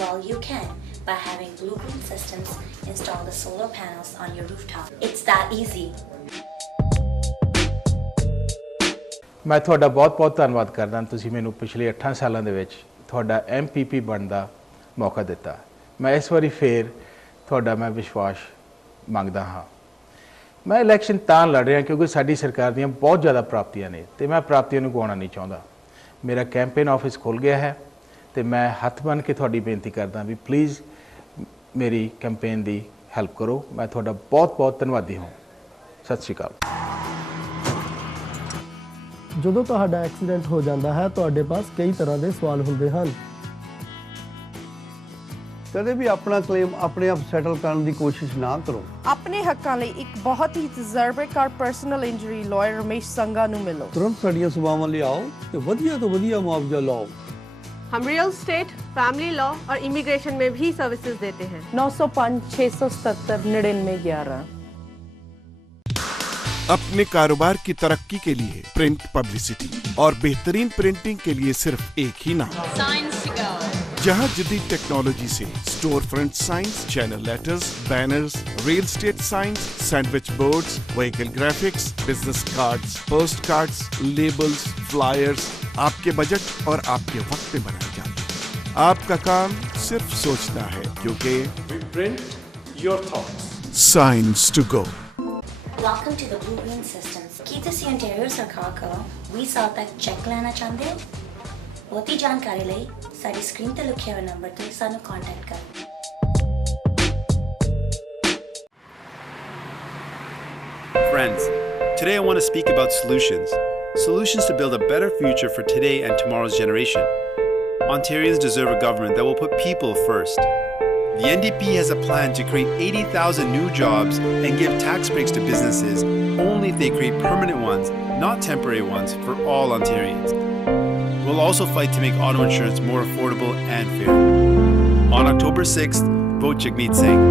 Well, you can by having Blue-Green Systems install the solar panels on your rooftop. It's that easy. ਮੈਂ ਤੁਹਾਡਾ ਬਹੁਤ-ਬਹੁਤ ਧੰਨਵਾਦ ਕਰਦਾ ਤੁਸੀਂ ਮੈਨੂੰ ਪਿਛਲੇ 8 ਸਾਲਾਂ ਦੇ ਵਿੱਚ ਤੁਹਾਡਾ MPP ਬਣਨ ਦਾ ਮੌਕਾ ਦਿੱਤਾ। ਮੈਂ ਇਸ ਵਾਰੀ ਫੇਰ ਤੁਹਾਡਾ ਮੈਂ ਵਿਸ਼ਵਾਸ ਮੰਗਦਾ ਹਾਂ। ਮੈਂ ਇਲੈਕਸ਼ਨ ਤਾਂ ਲੜ ਰਿਹਾ ਕਿਉਂਕਿ ਸਾਡੀ ਸਰਕਾਰ ਦੀਆਂ ਬਹੁਤ ਜ਼ਿਆਦਾ ਪ੍ਰਾਪਤੀਆਂ ਨੇ ਤੇ ਮੈਂ ਪ੍ਰਾਪਤੀਆਂ ਨੂੰ ਗਵਾਉਣਾ ਨਹੀਂ ਚਾਹੁੰਦਾ। ਮੇਰਾ ਕੈਂਪੇਨ ਆਫਿਸ ਖੁੱਲ ਗਿਆ ਹੈ ਤੇ ਮੈਂ ਹੱਥ ਬੰਨ੍ਹ ਕੇ ਤੁਹਾਡੀ ਬੇਨਤੀ ਕਰਦਾ ਵੀ ਪਲੀਜ਼ ਮੇਰੀ ਕੈਂਪੇਨ ਦੀ ਹੈਲਪ ਕਰੋ। ਮੈਂ ਤੁਹਾਡਾ ਬਹੁਤ-ਬਹੁਤ ਧੰਨਵਾਦੀ ਹਾਂ। ਸਤਿ ਸ਼੍ਰੀ ਅਕਾਲ। ਜਦੋਂ ਤੁਹਾਡਾ ਐਕਸੀਡੈਂਟ ਹੋ ਜਾਂਦਾ ਹੈ ਤੁਹਾਡੇ ਪਾਸ ਕਈ ਤਰ੍ਹਾਂ ਦੇ ਸਵਾਲ ਹੁੰਦੇ ਹਨ। ਕਦੇ ਵੀ ਆਪਣਾ ਕਲੇਮ ਆਪਣੇ ਆਪ ਸੈਟਲ ਕਰਨ ਦੀ ਕੋਸ਼ਿਸ਼ ਨਾ ਕਰੋ। ਆਪਣੇ ਹੱਕਾਂ ਲਈ ਇੱਕ ਬਹੁਤ ਹੀ ਤਜਰਬੇਕਾਰ ਪਰਸਨਲ ਇੰਜਰੀ ਲਾਇਰ ਰਮੇਸ਼ ਸੰਗਾ ਨੂੰ ਮਿਲੋ। ਤੁਰੰਤ ਸਾਡੀਆਂ ਸੇਵਾਵਾਂ ਲਈ ਆਓ ਤੇ ਵਧੀਆ ਤੋਂ ਵਧੀਆ ਮੁਆਵਜ਼ਾ ਲਓ। हम रियल स्टेट, फैमिली लॉ और इमिग्रेशन में भी सर्विसेज देते हैं। 905-677-9911। अपने कारोबार की तरक्की के लिए प्रिंट पब्लिसिटी और बेहतरीन प्रिंटिंग के लिए सिर्फ एक ही नाम, Signs to go. जहां जदीद टेक्नोलॉजी से store front science, channel letters, banners, real estate science, sandwich boards, vehicle graphics, business cards, post cards, labels, flyers आपके बजट और आपके वक्त में बनाए जाते हैं। आपका काम सिर्फ सोचना है क्योंकि We print your thoughts. Science to go. Welcome to the Blue-Green Systems. ਕੀ ਤੁਸੀਂ ontario ਸਰਕਾਰ ਕੋਲੋਂ 20 ਸਾਲ ਤੱਕ ਚੈੱਕ ਲੈਣਾ ਚਾਹੁੰਦੇ ਹੋ? ਬਹੁਤੀ ਜਾਣਕਾਰੀ ਲਈ ਸਾਡੀ ਸਕਰੀਨ ਤੇ ਲਿਖੇ ਹੋਏ ਨੰਬਰ ਤੇ ਸਾਨੂੰ ਕੰਟੈਕਟ ਕਰੋ। Friends, today I want to speak about solutions. Solutions to build a better future for today and tomorrow's generation. Ontarians deserve a government that will put people first. The NDP has a plan to create 80,000 new jobs and give tax breaks to businesses only if they create permanent ones, not temporary ones, for all Ontarians. We'll also fight to make auto insurance more affordable and fair. On October 6th, vote Jagmeet Singh.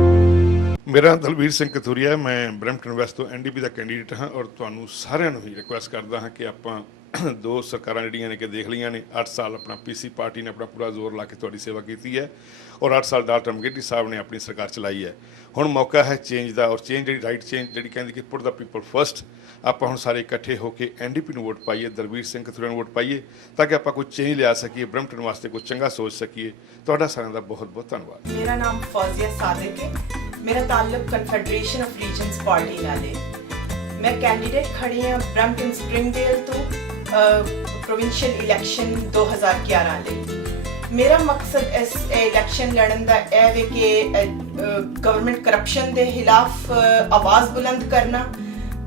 ਮੇਰਾ ਦਲਵੀਰ ਸਿੰਘ ਕਥੂਰੀਆ, ਮੈਂ Brampton West ਤੋਂ NDP ਦਾ ਕੈਂਡੀਡੇਟ ਹਾਂ ਔਰ ਤੁਹਾਨੂੰ ਸਾਰਿਆਂ ਨੂੰ ਹੀ ਰਿਕੁਐਸਟ ਕਰਦਾ ਹਾਂ ਕਿ ਆਪਾਂ ਦੋ ਸਰਕਾਰਾਂ ਜਿਹੜੀਆਂ ਨੇ ਕਿ ਦੇਖ ਲਈਆਂ ਨੇ। 8 ਸਾਲ ਆਪਣਾ PC ਪਾਰਟੀ ਨੇ ਆਪਣਾ ਪੂਰਾ ਜ਼ੋਰ ਲਾ ਕੇ ਤੁਹਾਡੀ ਸੇਵਾ ਕੀਤੀ ਹੈ ਔਰ 8 ਸਾਲ ਡਾਕਟਰ ਮੰਗੇਟੀ ਸਾਹਿਬ ਨੇ ਆਪਣੀ ਸਰਕਾਰ ਚਲਾਈ ਹੈ। ਹੁਣ ਮੌਕਾ ਹੈ ਚੇਂਜ ਦਾ, ਔਰ ਚੇਂਜ ਜਿਹੜੀ ਰਾਈਟ ਚੇਂਜ ਜਿਹੜੀ ਕਹਿੰਦੀ ਕਿ ਪੁੱਟ ਦਾ ਪੀਪਲ ਫਸਟ। ਆਪਾਂ ਹੁਣ ਸਾਰੇ ਇਕੱਠੇ ਹੋ ਕੇ NDP ਨੂੰ ਵੋਟ ਪਾਈਏ, ਦਲਵੀਰ ਸਿੰਘ ਕਥੂਰੀਆ ਨੂੰ ਵੋਟ ਪਾਈਏ ਤਾਂ ਕਿ ਆਪਾਂ ਕੋਈ ਚੇਂਜ ਲਿਆ ਸਕੀਏ, ਬਰੈਂਪਟਨ ਵਾਸਤੇ ਕੋਈ ਚੰਗਾ ਸੋਚ ਸਕੀਏ। ਤੁਹਾਡਾ ਸਾਰਿਆਂ ਦਾ ਬਹੁਤ ਬਹੁਤ ਧੰਨਵਾਦ। मेरा नाम फौजिया सादिक है। मेरा ताल्लुक कन्फेडरेशन ऑफ रीजन्स पार्टी नाल है। मैं कैंडीडेट खड़ी हाँ ब्रैम्पटन स्प्रिंगडेल तो ਪ੍ਰੋਵਿੰਸ਼ੀਅਲ ਇਲੈਕਸ਼ਨ 2011 ਲਈ। ਮੇਰਾ ਮਕਸਦ ਇਸ ਇਲੈਕਸ਼ਨ ਲੜਨ ਦਾ ਇਹ ਵੇ ਕਿ ਗਵਰਨਮੈਂਟ ਕਰਪਸ਼ਨ ਦੇ ਖਿਲਾਫ ਆਵਾਜ਼ ਬੁਲੰਦ ਕਰਨਾ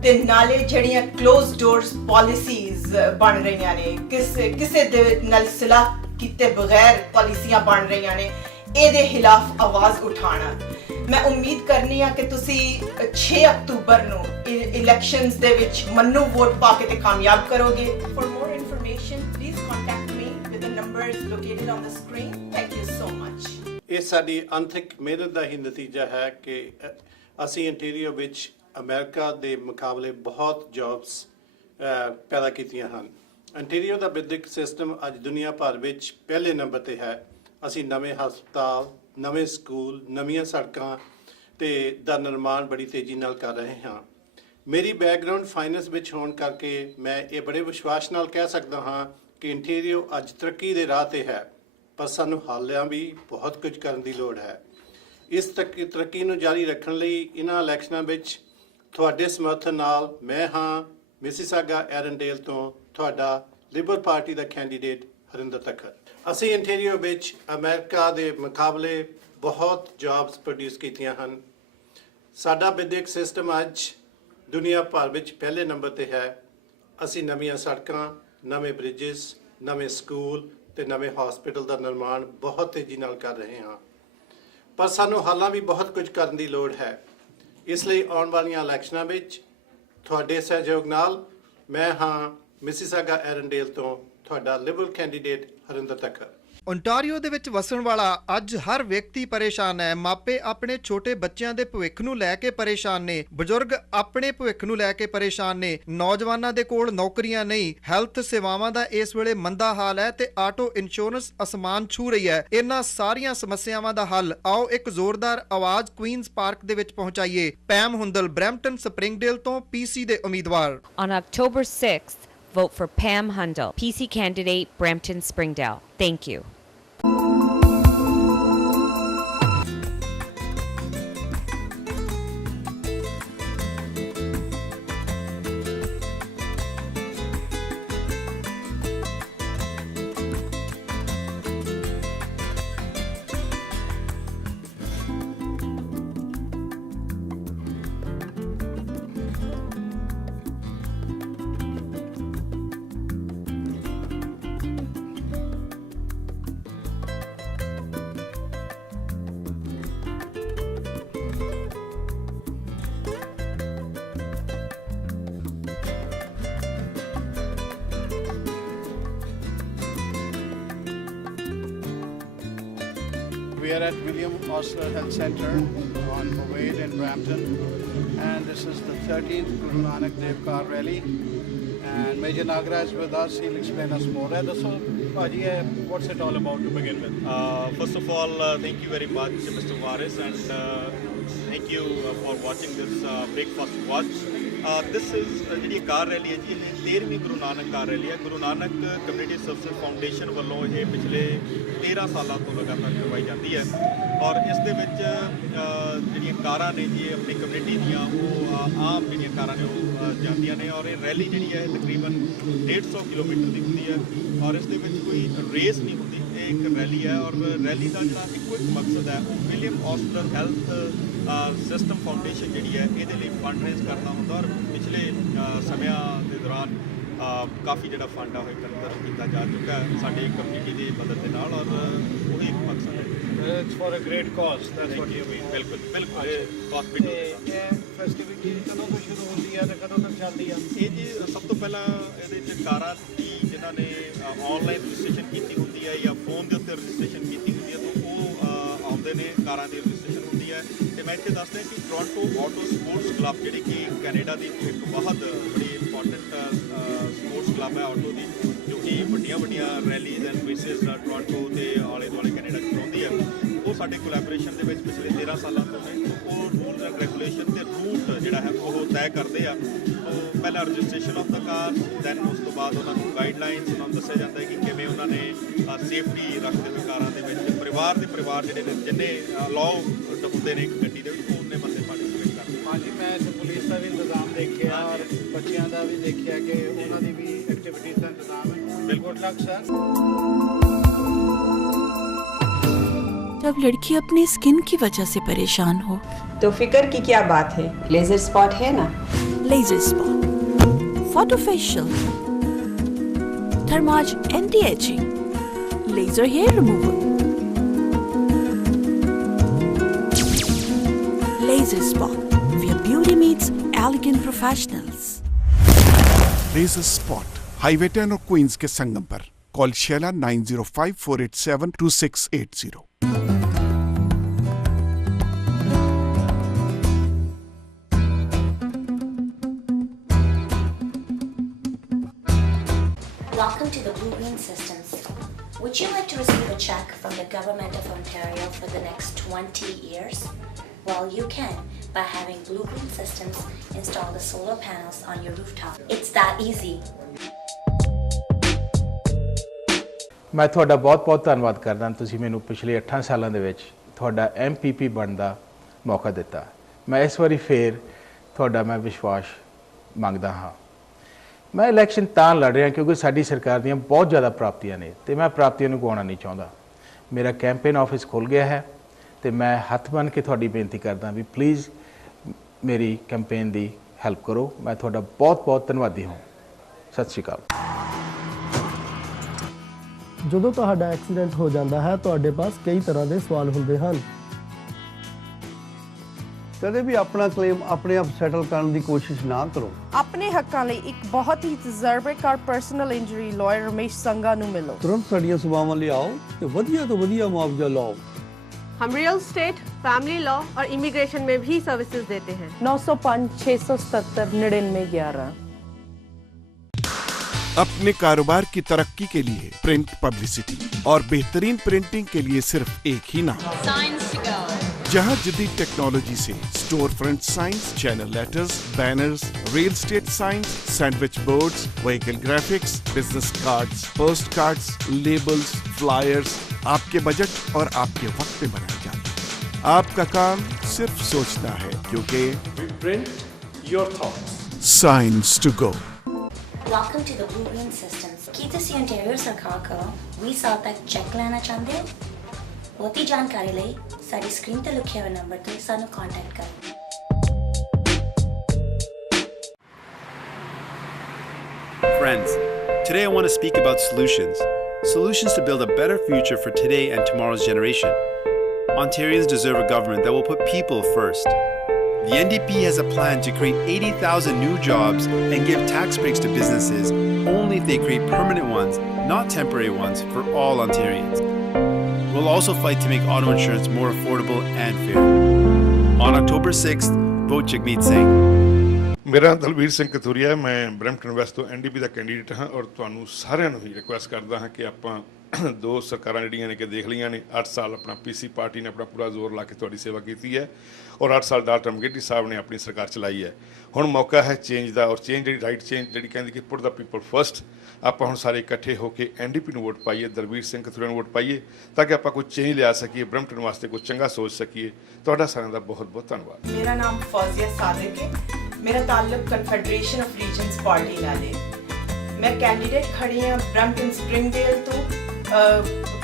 ਤੇ ਨਾਲੇ ਜਿਹੜੀਆਂ ਕਲੋਜ਼ ਡੋਰਸ ਪਾਲਿਸੀਜ਼ ਬਣ ਰਹੀਆਂ ਨੇ, ਕਿਸੇ ਦੇ ਨਾਲ ਸਲਾਹ ਕੀਤੇ ਬਗੈਰ ਪਾਲਿਸੀਆਂ ਬਣ ਰਹੀਆਂ ਨੇ, ਇਹਦੇ ਖਿਲਾਫ ਆਵਾਜ਼ ਉਠਾਉਣਾ। ਮੈਂ ਉਮੀਦ ਕਰਨੀ ਆ ਕਿ ਤੁਸੀਂ 6 ਅਕਤੂਬਰ ਨੂੰ ਇਲੈਕਸ਼ਨਸ ਦੇ ਵਿੱਚ ਮੈਨੂੰ ਵੋਟ ਪਾ ਕੇ ਤੇ ਕਾਮਯਾਬ ਕਰੋਗੇ। ਫॉर मोर information please contact me with the numbers located on the screen. Thank you so much. ਇਹ ਸਾਡੀ ਅੰਤਿਕ ਮਿਹਨਤ ਦਾ ਹੀ ਨਤੀਜਾ ਹੈ ਕਿ ਅਸੀਂ ਇੰਟੀਰੀਅਰ ਵਿੱਚ ਅਮਰੀਕਾ ਦੇ ਮੁਕਾਬਲੇ ਬਹੁਤ ਜੌਬਸ ਪੈਦਾ ਕੀਤੀਆਂ ਹਨ। ਇੰਟੀਰੀਅਰ ਦਾ ਵਿਦਿਅਕ ਸਿਸਟਮ ਅੱਜ ਦੁਨੀਆ ਭਰ ਵਿੱਚ ਪਹਿਲੇ ਨੰਬਰ ਤੇ ਹੈ। ਅਸੀਂ ਨਵੇਂ ਹਸਪਤਾਲ, ਨਵੇਂ ਸਕੂਲ, ਨਵੀਆਂ ਸੜਕਾਂ ਤੇ ਦਾ ਨਿਰਮਾਣ ਬੜੀ ਤੇਜ਼ੀ ਨਾਲ ਕਰ ਰਹੇ ਹਾਂ। ਮੇਰੀ ਬੈਕਗ੍ਰਾਉਂਡ ਫਾਈਨੈਂਸ ਵਿੱਚ ਹੋਣ ਕਰਕੇ ਮੈਂ ਇਹ ਬੜੇ ਵਿਸ਼ਵਾਸ ਨਾਲ ਕਹਿ ਸਕਦਾ ਹਾਂ ਕਿ ਇੰਟੀਰੀਅਰ ਅੱਜ ਤਰੱਕੀ ਦੇ ਰਾਹ ਤੇ ਹੈ, ਪਰ ਸਾਨੂੰ ਹਾਲਿਆਂ ਵੀ ਬਹੁਤ ਕੁਝ ਕਰਨ ਦੀ ਲੋੜ ਹੈ। ਇਸ ਤਰੱਕੀ ਨੂੰ ਜਾਰੀ ਰੱਖਣ ਲਈ ਇਹਨਾਂ ਇਲੈਕਸ਼ਨਾਂ ਵਿੱਚ ਤੁਹਾਡੇ ਸਮਰਥਨ ਨਾਲ ਮੈਂ ਹਾਂ ਮਿਸੀਸਾਗਾ ਐਰਨਡੇਲ ਤੋਂ ਤੁਹਾਡਾ ਲਿਬਰਲ ਪਾਰਟੀ ਦਾ ਕੈਂਡੀਡੇਟ ਹਰਿੰਦਰ ਤੱਖਰ। ਅਸੀਂ ਇੰਟੀਰੀਅਰ ਵਿੱਚ ਅਮਰੀਕਾ ਦੇ ਮੁਕਾਬਲੇ ਬਹੁਤ ਜੌਬਸ ਪ੍ਰੋਡਿਊਸ ਕੀਤੀਆਂ ਹਨ। ਸਾਡਾ ਵਿਦਿਅਕ ਸਿਸਟਮ ਅੱਜ ਦੁਨੀਆ ਭਰ ਵਿੱਚ ਪਹਿਲੇ ਨੰਬਰ ਤੇ ਹੈ। ਅਸੀਂ ਨਵੀਆਂ ਸੜਕਾਂ, ਨਵੇਂ ਬ੍ਰਿਜਸ, ਨਵੇਂ ਸਕੂਲ ਤੇ ਨਵੇਂ ਹਸਪੀਟਲ ਦਾ ਨਿਰਮਾਣ ਬਹੁਤ ਤੇਜ਼ੀ ਨਾਲ ਕਰ ਰਹੇ ਹਾਂ, ਪਰ ਸਾਨੂੰ ਹਾਲਾਂ ਵੀ ਬਹੁਤ ਕੁਝ ਕਰਨ ਦੀ ਲੋੜ ਹੈ। ਇਸ ਲਈ ਆਉਣ ਵਾਲੀਆਂ ਇਲੈਕਸ਼ਨਾਂ ਵਿੱਚ ਤੁਹਾਡੇ ਸਹਿਯੋਗ ਨਾਲ ਮੈਂ ਹਾਂ ਮਿਸੀਸਾਗਾ ਐਰਨਡੇਲ ਤੋਂ ਤੁਹਾਡਾ ਲਿਬਰਲ ਕੈਂਡੀਡੇਟ ਹਰਿੰਦਰ ਤੱਖਰ। ਓਨਟਾਰੀਓ ਦੇ ਵਿੱਚ ਵਸਣ ਵਾਲਾ ਅੱਜ ਹਰ ਵਿਅਕਤੀ ਪਰੇਸ਼ਾਨ ਹੈ। ਮਾਪੇ ਆਪਣੇ ਛੋਟੇ ਬੱਚਿਆਂ ਦੇ ਭਵਿੱਖ ਨੂੰ ਲੈ ਕੇ ਪਰੇਸ਼ਾਨ ਨੇ, ਬਜ਼ੁਰਗ ਆਪਣੇ ਭਵਿੱਖ ਨੂੰ ਲੈ ਕੇ ਪਰੇਸ਼ਾਨ ਨੇ, ਨੌਜਵਾਨਾਂ ਦੇ ਕੋਲ ਨੌਕਰੀਆਂ ਨਹੀਂ, ਹੈਲਥ ਸੇਵਾਵਾਂ ਦਾ ਇਸ ਵੇਲੇ ਮੰਦਾ ਹਾਲ ਹੈ ਤੇ ਆਟੋ ਇੰਸ਼ੋਰੈਂਸ ਅਸਮਾਨ ਛੂ ਰਹੀ ਹੈ। ਇਹਨਾਂ ਸਾਰੀਆਂ ਸਮੱਸਿਆਵਾਂ ਦਾ ਹੱਲ ਆਓ ਇੱਕ ਜ਼ੋਰਦਾਰ ਆਵਾਜ਼ ਕੁਈਨਜ਼ ਪਾਰਕ ਦੇ ਵਿੱਚ ਪਹੁੰਚਾਈਏ। ਪੈਮ ਹੁੰਦਲ, ਬਰੈਂਪਟਨ ਸਪਰਿੰਗਡੇਲ ਤੋਂ PC ਦੇ ਉਮੀਦਵਾਰ। On October 6th, vote for Pam Hundal, PC candidate, Brampton Springdale. Thank you. We are at William Osler Health Center on Wade in Brampton, and this is the 13th Guru Nanak Dev Car Rally. And Major Nagra is with us. He'll explain us more. So, what's it all about to begin with? First of all, thank you very much, Mr. Waris, and thank you for watching this breakfast watch. This is ਜਿਹੜੀ ਕਾਰ ਰੈਲੀ ਹੈ ਜੀ, ਇਹ 13ਵੀਂ ਗੁਰੂ ਨਾਨਕ ਕਾਰ ਰੈਲੀ ਹੈ। ਗੁਰੂ Nanak community service foundation ਵੱਲੋਂ ਇਹ ਪਿਛਲੇ 13 ਸਾਲਾਂ ਤੋਂ ਲਗਾਤਾਰ ਕਰਵਾਈ ਜਾਂਦੀ ਹੈ, ਔਰ ਇਸ ਦੇ ਵਿੱਚ ਜਿਹੜੀਆਂ ਕਾਰਾਂ ਨੇ ਜੀ ਆਪਣੀ ਕਮਿਊਨਿਟੀ ਦੀਆਂ ਉਹ ਆਮ ਜਿਹੜੀਆਂ ਕਾਰਾਂ ਨੇ ਉਹ ਜਾਂਦੀਆਂ ਨੇ, ਔਰ ਇਹ ਰੈਲੀ ਜਿਹੜੀ ਹੈ ਤਕਰੀਬਨ 150 ਕਿਲੋਮੀਟਰ ਦੀ ਹੁੰਦੀ ਹੈ, ਔਰ ਇਸ ਦੇ ਵਿੱਚ ਕੋਈ ਰੇਸ ਨਹੀਂ ਹੁੰਦੀ। ਇਹ ਇੱਕ ਰੈਲੀ ਹੈ, ਔਰ ਰੈਲੀ ਦਾ ਜਿਹੜਾ ਇੱਕੋ ਇੱਕ ਮਕਸਦ ਹੈ ਉਹ ਵਿਲੀਅਮ ਔਸਲਰ ਹੈਲਥ ਸਿਸਟਮ ਫਾਊਂਡੇਸ਼ਨ ਜਿਹੜੀ ਹੈ ਇਹਦੇ ਲਈ ਫੰਡ ਰੇਜ਼ ਕਰਨਾ ਹੁੰਦਾ, ਔਰ ਪਿਛਲੇ ਸਮਿਆਂ ਦੇ ਦੌਰਾਨ ਕਾਫੀ ਜਿਹੜਾ ਫੰਡ ਆ ਉਹ ਇਕੱਤਰ ਕੀਤਾ ਜਾ ਚੁੱਕਾ ਹੈ ਸਾਡੀ ਕਮਿਊਨਿਟੀ ਦੀ ਮਦਦ ਦੇ ਨਾਲ, ਔਰ ਉਹੀ ਇੱਕ ਮਕਸਦ ਹੈ। It's for a great cause. That's what you mean. ਬਿਲਕੁਲ ਬਿਲਕੁਲ ਹਸਪੀਟਲ ਇਹ ਫੈਸਟੀਵਿਟੀ ਕਦੋਂ ਤੋਂ ਸ਼ੁਰੂ ਹੁੰਦੀ ਹੈ ਤੇ ਕਦੋਂ ਤੱਕ ਚੱਲਦੀ ਹੈ? ਇਹ ਜੀ ਸਭ ਤੋਂ ਪਹਿਲਾਂ ਇਹਦੇ ਵਿੱਚ ਕਾਰਾਂ ਦੀ ਜਿਨ੍ਹਾਂ ਨੇ ਆਨਲਾਈਨ ਰਜਿਸਟ੍ਰੇਸ਼ਨ ਕੀਤੀ ਹੁੰਦੀ ਹੈ ਜਾਂ ਫੋਨ ਦੇ ਉੱਤੇ ਰਜਿਸਟ੍ਰੇਸ਼ਨ ਕੀਤੀ ਹੁੰਦੀ ਹੈ ਤਾਂ ਉਹ ਆਉਂਦੇ ਨੇ, ਕਾਰਾਂ ਦੀ ਰਜਿਸਟ੍ਰੇਸ਼ਨ ਹੁੰਦੀ ਹੈ। ਤੇ ਮੈਂ ਇੱਥੇ ਦੱਸਦਾ ਕਿ ਟੋਰਾਂਟੋ ਆਟੋ ਸਪੋਰਟਸ ਕਲੱਬ ਜਿਹੜੀ ਕਿ ਕੈਨੇਡਾ ਦੀ ਇੱਕ ਬਹੁਤ ਬੜੀ ਇੰਪੋਰਟੈਂਟ ਸਪੋਰਟਸ ਕਲੱਬ ਹੈ ਆਟੋ ਦੀ, ਜੋ ਕਿ ਵੱਡੀਆਂ ਰੈਲੀਜ਼ ਐਂਡ ਰੇਸਿਸ ਟੋਰਾਂਟੋ ਦੇ ਆਲੇ ਦੁਆਲੇ ਕੈਨੇਡਾ 'ਚ ਕਰਾਉਂਦੀ ਹੈ। ਉਹ ਸਾਡੇ ਕੋਲੈਬੋਰੇਸ਼ਨ ਦੇ ਵਿੱਚ ਪਿਛਲੇ 13 ਸਾਲਾਂ ਤੋਂ ਨੇ। ਉਹ ਰੂਲਸ ਐਂਡ ਰੈਗੂਲੇਸ਼ਨ ਤੇ ਰੂਟ ਜਿਹੜਾ ਹੈ ਉਹ ਤੈਅ ਕਰਦੇ ਆ। ਪਹਿਲਾਂ ਰਜਿਸਟ੍ਰੇਸ਼ਨ ਆਫ ਦਾ ਕਾਰ, ਦੈਨ ਉਸ ਤੋਂ ਬਾਅਦ ਉਹਨਾਂ ਨੂੰ ਗਾਈਡਲਾਈਨਸ ਉਹਨਾਂ ਨੂੰ ਦੱਸਿਆ ਜਾਂਦਾ ਹੈ ਕਿ ਕਿਵੇਂ ਉਹਨਾਂ ਨੇ ਸੇਫਟੀ ਰੱਖਦੇ ਹੋਏ ਕਾਰਾਂ ਦੇ ਵਿੱਚ ਪਰਿਵਾਰ ਜਿਹੜੇ ਨੇ ਜਿੰਨੇ ਅਲਾਓ ਹੁੰਦੇ ਨੇ ਇੱਕ ਗੱਡੀ ਦੇ ਵਿੱਚ ਉਹਨੇ ਬੰਦੇ ਪਾਰਟੀਸਪੇਟ ਕਰਦੇ। ਹਾਂਜੀ, ਮੈਂ ਇੱਥੇ ਪੁਲਿਸ ਦਾ ਵੀ ਇੰਤਜ਼ਾਮ ਦੇਖਿਆ ਔਰ ਬੱਚਿਆਂ ਦਾ ਵੀ ਦੇਖਿਆ ਕਿ ਉਹਨਾਂ ਦੀ ਵੀ ਐਕਟੀਵਿਟੀਜ਼ ਦਾ ਇੰਤਜ਼ਾਮ ਹੈ। Good luck, sir. जब लड़की अपनी स्किन की वजह से परेशान हो तो फिक्र की क्या बात है, लेजर स्पॉट है ना। Laser spot, photo facial, thermage anti ageing, laser hair removal. Laser Spot, where beauty meets elegant professionals. Laser Spot, highway 10 और क्वींस के संगम पर। Call Sheila 9054872680। Welcome to the Blue Green Systems. Would you like to receive a check from the Government of Ontario for the next 20 years? Well, you can by having Blue Green Systems install the solar panels on your rooftop. It's that easy. ਮੈਂ ਤੁਹਾਡਾ ਬਹੁਤ ਧੰਨਵਾਦ ਕਰਦਾ ਤੁਸੀਂ ਮੈਨੂੰ ਪਿਛਲੇ 8 ਸਾਲਾਂ ਦੇ ਵਿੱਚ ਤੁਹਾਡਾ MPP ਬਣਨ ਦਾ ਮੌਕਾ ਦਿੱਤਾ। ਮੈਂ ਇਸ ਵਾਰੀ ਫੇਰ ਤੁਹਾਡਾ ਮੈਂ ਵਿਸ਼ਵਾਸ ਮੰਗਦਾ ਹਾਂ। ਮੈਂ ਇਲੈਕਸ਼ਨ ਤਾਂ ਲੜ ਰਿਹਾ ਕਿਉਂਕਿ ਸਾਡੀ ਸਰਕਾਰ ਦੀਆਂ ਬਹੁਤ ਜ਼ਿਆਦਾ ਪ੍ਰਾਪਤੀਆਂ ਨੇ ਤੇ ਮੈਂ ਪ੍ਰਾਪਤੀਆਂ ਨੂੰ ਗਵਾਉਣਾ ਨਹੀਂ ਚਾਹੁੰਦਾ। ਮੇਰਾ ਕੈਂਪੇਨ ਆਫਿਸ ਖੁੱਲ੍ਹ ਗਿਆ ਹੈ ਤੇ ਮੈਂ ਹੱਥ ਬੰਨ੍ਹ ਕੇ ਤੁਹਾਡੀ ਬੇਨਤੀ ਕਰਦਾ ਵੀ ਪਲੀਜ਼ ਮੇਰੀ ਕੈਂਪੇਨ ਦੀ ਹੈਲਪ ਕਰੋ। ਮੈਂ ਤੁਹਾਡਾ ਬਹੁਤ ਧੰਨਵਾਦੀ ਹਾਂ। ਸਤਿ ਸ਼੍ਰੀ ਅਕਾਲ। ਜਦੋਂ ਤੁਹਾਡਾ ਐਕਸੀਡੈਂਟ ਹੋ ਜਾਂਦਾ ਹੈ ਤੁਹਾਡੇ ਪਾਸ ਕਈ ਤਰ੍ਹਾਂ ਦੇ ਸਵਾਲ ਹੁੰਦੇ ਹਨ। ਕਦੇ ਵੀ ਆਪਣਾ ਕਲੇਮ ਆਪਣੇ ਆਪ ਸੈਟਲ ਕਰਨ ਦੀ ਕੋਸ਼ਿਸ਼ ਨਾ ਕਰੋ। ਆਪਣੇ ਹੱਕਾਂ ਲਈ ਇੱਕ ਬਹੁਤ ਹੀ ਤਜਰਬੇਕਾਰ ਪਰਸਨਲ ਇੰਜਰੀ ਲਾਇਰ ਰਮੇਸ਼ ਸੰਗਾ ਨੂੰ ਮਿਲੋ। ਤੁਰੰਤ ਸਾਡੀਆਂ ਸੇਵਾਵਾਂ ਲਈ ਆਓ ਤੇ ਵਧੀਆ ਤੋਂ ਵਧੀਆ ਮੁਆਵਜ਼ਾ ਲਓ। हम रियल स्टेट, फैमिली लॉ और इमिग्रेशन में भी सर्विसेज देते हैं। 905-677-9911। अपने कारोबार की तरक्की के लिए प्रिंट पब्लिसिटी और बेहतरीन प्रिंटिंग के लिए सिर्फ एक ही नाम, Signs to go. जहां जदीद टेक्नोलॉजी से store front science, channel letters, banners, real estate science, sandwich boards, vehicle graphics, business cards, post cards, labels, flyers आपके बजट और आपके वक्त पे बनाए जाते हैं। आपका काम सिर्फ सोचना है क्योंकि We print your thoughts. Science to go. Welcome to the Blue Green Systems. ਕੀ ਤੁਸੀਂ ontario ਸਰਕਾਰ ਕੋਲੋਂ 20 ਸਾਲ ਤੱਕ ਚੈੱਕ ਲੈਣਾ ਚਾਹੁੰਦੇ ਹੋ? ਬਹੁਤੀ ਜਾਣਕਾਰੀ ਲਈ ਸਾਡੀ ਸਕਰੀਨ ਤੇ ਲਿਖੇ ਹੋਏ ਨੰਬਰ ਤੇ ਸਾਨੂੰ ਕੰਟੈਕਟ ਕਰੋ। Friends, today I want to speak about solutions. Solutions to build a better future for today and tomorrow's generation. Ontarians deserve a government that will put people first. The NDP has a plan to create 80,000 new jobs and give tax breaks to businesses only if they create permanent ones, not temporary ones, for all Ontarians. We'll also fight to make auto insurance more affordable and fair. On October 6th, vote Jagmeet Singh. ਮੇਰਾ ਦਲਵੀਰ ਸਿੰਘ ਕਥੂਰੀਆ, ਮੈਂ Brampton West ਤੋਂ NDP ਦਾ ਕੈਂਡੀਡੇਟ ਹਾਂ ਔਰ ਤੁਹਾਨੂੰ ਸਾਰਿਆਂ ਨੂੰ ਹੀ ਰਿਕੁਐਸਟ ਕਰਦਾ ਹਾਂ ਕਿ ਆਪਾਂ ਦੋ ਸਰਕਾਰਾਂ ਜਿਹੜੀਆਂ ਨੇ ਕਿ ਦੇਖ ਲਈਆਂ ਨੇ। 8 ਸਾਲ ਆਪਣਾ PC ਪਾਰਟੀ ਨੇ ਆਪਣਾ ਪੂਰਾ ਜ਼ੋਰ ਲਾ ਕੇ ਤੁਹਾਡੀ ਸੇਵਾ ਕੀਤੀ ਹੈ ਔਰ 8 ਸਾਲ ਡਾਕਟਰ ਮਗੇਟੀ ਸਾਹਿਬ ਨੇ ਆਪਣੀ ਸਰਕਾਰ ਚਲਾਈ ਹੈ। ਹੁਣ ਮੌਕਾ ਹੈ ਚੇਂਜ ਦਾ ਔਰ ਚੇਂਜ ਜਿਹੜੀ ਰਾਈਟ ਚੇਂਜ ਜਿਹੜੀ ਕਹਿੰਦੀ ਕਿ ਪੁੱਟ ਦਾ ਪੀਪਲ ਫਸਟ। ਆਪਾਂ ਹੁਣ ਸਾਰੇ ਇਕੱਠੇ ਹੋ ਕੇ NDP ਨੂੰ ਵੋਟ ਪਾਈਏ, ਦਲਵੀਰ ਸਿੰਘ ਕਥੂਰੀਆ ਨੂੰ ਵੋਟ ਪਾਈਏ ਤਾਂ ਕਿ ਆਪਾਂ ਕੋਈ ਚੇਂਜ ਲਿਆ ਸਕੀਏ, ਬਰੈਂਪਟਨ ਵਾਸਤੇ ਕੋਈ ਚੰਗਾ ਸੋਚ ਸਕੀਏ। ਤੁਹਾਡਾ ਸਾਰਿਆਂ ਦਾ ਬਹੁਤ ਧੰਨਵਾਦ। मेरा नाम फौजिया सादिक है। मेरा ताल्लुक कन्फेडरेशन ऑफ रीजन्स पार्टी नाल है। मैं कैंडीडेट खड़ी हाँ ब्रैम्पटन स्प्रिंगडेल तो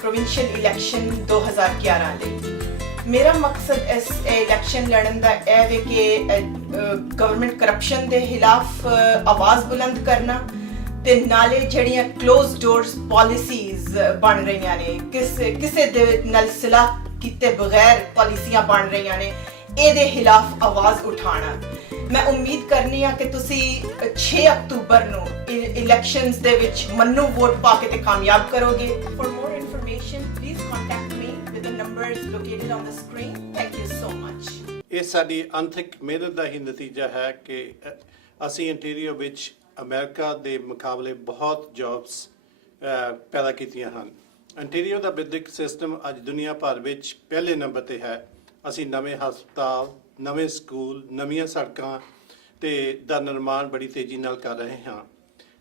प्रोविंशियल इलैक्शन 2011 ਲਈ। मेरा मकसद इस इलैक्शन लड़न का यह है कि गवर्नमेंट करप्शन के खिलाफ आवाज़ बुलंद करना ते नाले जड़ियां क्लोज डोर्स पॉलिसीज बन रही ने, किसे दे नाल सलाह किते बगैर पॉलिसियां बन रही ने, ਇਹਦੇ ਖਿਲਾਫ ਆਵਾਜ਼ ਉਠਾਉਣਾ। ਮੈਂ ਉਮੀਦ ਕਰਨੀ ਆ ਕਿ ਤੁਸੀਂ 6 ਅਕਤੂਬਰ ਨੂੰ ਇਲੈਕਸ਼ਨਸ ਦੇ ਵਿੱਚ ਮੈਨੂੰ ਵੋਟ ਪਾ ਕੇ ਤੇ ਕਾਮਯਾਬ ਕਰੋਗੇ। ਫॉर मोर information please contact me with the numbers located on the screen. Thank you so much. ਇਹ ਸਾਡੀ ਅੰਤਿਕ ਮਿਹਨਤ ਦਾ ਹੀ ਨਤੀਜਾ ਹੈ ਕਿ ਅਸੀਂ ਇੰਟੀਰੀਅਰ ਵਿੱਚ ਅਮਰੀਕਾ ਦੇ ਮੁਕਾਬਲੇ ਬਹੁਤ ਜੌਬਸ ਪੈਦਾ ਕੀਤੀਆਂ ਹਨ। ਇੰਟੀਰੀਅਰ ਦਾ ਵਿਦਿਅਕ ਸਿਸਟਮ ਅੱਜ ਦੁਨੀਆ ਭਰ ਵਿੱਚ ਪਹਿਲੇ ਨੰਬਰ ਤੇ ਹੈ। ਅਸੀਂ ਨਵੇਂ ਹਸਪਤਾਲ, ਨਵੇਂ ਸਕੂਲ, ਨਵੀਆਂ ਸੜਕਾਂ ਤੇ ਦਾ ਨਿਰਮਾਣ ਬੜੀ ਤੇਜ਼ੀ ਨਾਲ ਕਰ ਰਹੇ ਹਾਂ।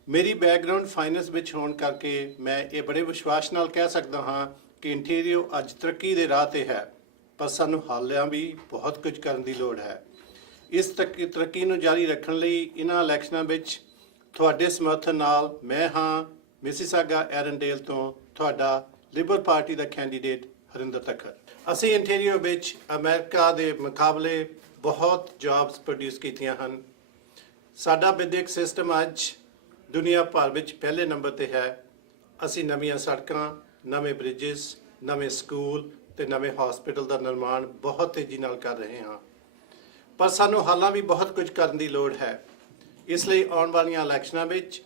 ਮੇਰੀ ਬੈਕਗ੍ਰਾਉਂਡ ਫਾਈਨੈਂਸ ਵਿੱਚ ਹੋਣ ਕਰਕੇ ਮੈਂ ਇਹ ਬੜੇ ਵਿਸ਼ਵਾਸ ਨਾਲ ਕਹਿ ਸਕਦਾ ਹਾਂ ਕਿ ਇੰਟੀਰੀਅਰ ਅੱਜ ਤਰੱਕੀ ਦੇ ਰਾਹ ਤੇ ਹੈ, ਪਰ ਸਾਨੂੰ ਹਾਲਿਆਂ ਵੀ ਬਹੁਤ ਕੁਝ ਕਰਨ ਦੀ ਲੋੜ ਹੈ। ਇਸ ਤਰੱਕੀ ਨੂੰ ਜਾਰੀ ਰੱਖਣ ਲਈ ਇਹਨਾਂ ਇਲੈਕਸ਼ਨਾਂ ਵਿੱਚ ਤੁਹਾਡੇ ਸਮਰਥਨ ਨਾਲ ਮੈਂ ਹਾਂ ਮਿਸੀਸਾਗਾ ਐਰਨਡੇਲ ਤੋਂ ਤੁਹਾਡਾ ਲਿਬਰਲ ਪਾਰਟੀ ਦਾ ਕੈਂਡੀਡੇਟ ਹਰਿੰਦਰ ਤੱਕਰ। ਅਸੀਂ ਇੰਟੀਰੀਅਰ ਵਿੱਚ ਅਮਰੀਕਾ ਦੇ ਮੁਕਾਬਲੇ ਬਹੁਤ ਜੌਬਸ ਪ੍ਰੋਡਿਊਸ ਕੀਤੀਆਂ ਹਨ। ਸਾਡਾ ਵਿਦਿਅਕ ਸਿਸਟਮ ਅੱਜ ਦੁਨੀਆ ਭਰ ਵਿੱਚ ਪਹਿਲੇ ਨੰਬਰ ਤੇ ਹੈ। ਅਸੀਂ ਨਵੀਆਂ ਸੜਕਾਂ, ਨਵੇਂ ਬ੍ਰਿਜਸ, ਨਵੇਂ ਸਕੂਲ ਤੇ ਨਵੇਂ ਹਸਪੀਟਲ ਦਾ ਨਿਰਮਾਣ ਬਹੁਤ ਤੇਜ਼ੀ ਨਾਲ ਕਰ ਰਹੇ ਹਾਂ। ਪਰ ਸਾਨੂੰ ਹਾਲਾਂ ਵੀ ਬਹੁਤ ਕੁਝ ਕਰਨ ਦੀ ਲੋੜ ਹੈ। ਇਸ ਲਈ ਆਉਣ ਵਾਲੀਆਂ ਇਲੈਕਸ਼ਨਾਂ ਵਿੱਚ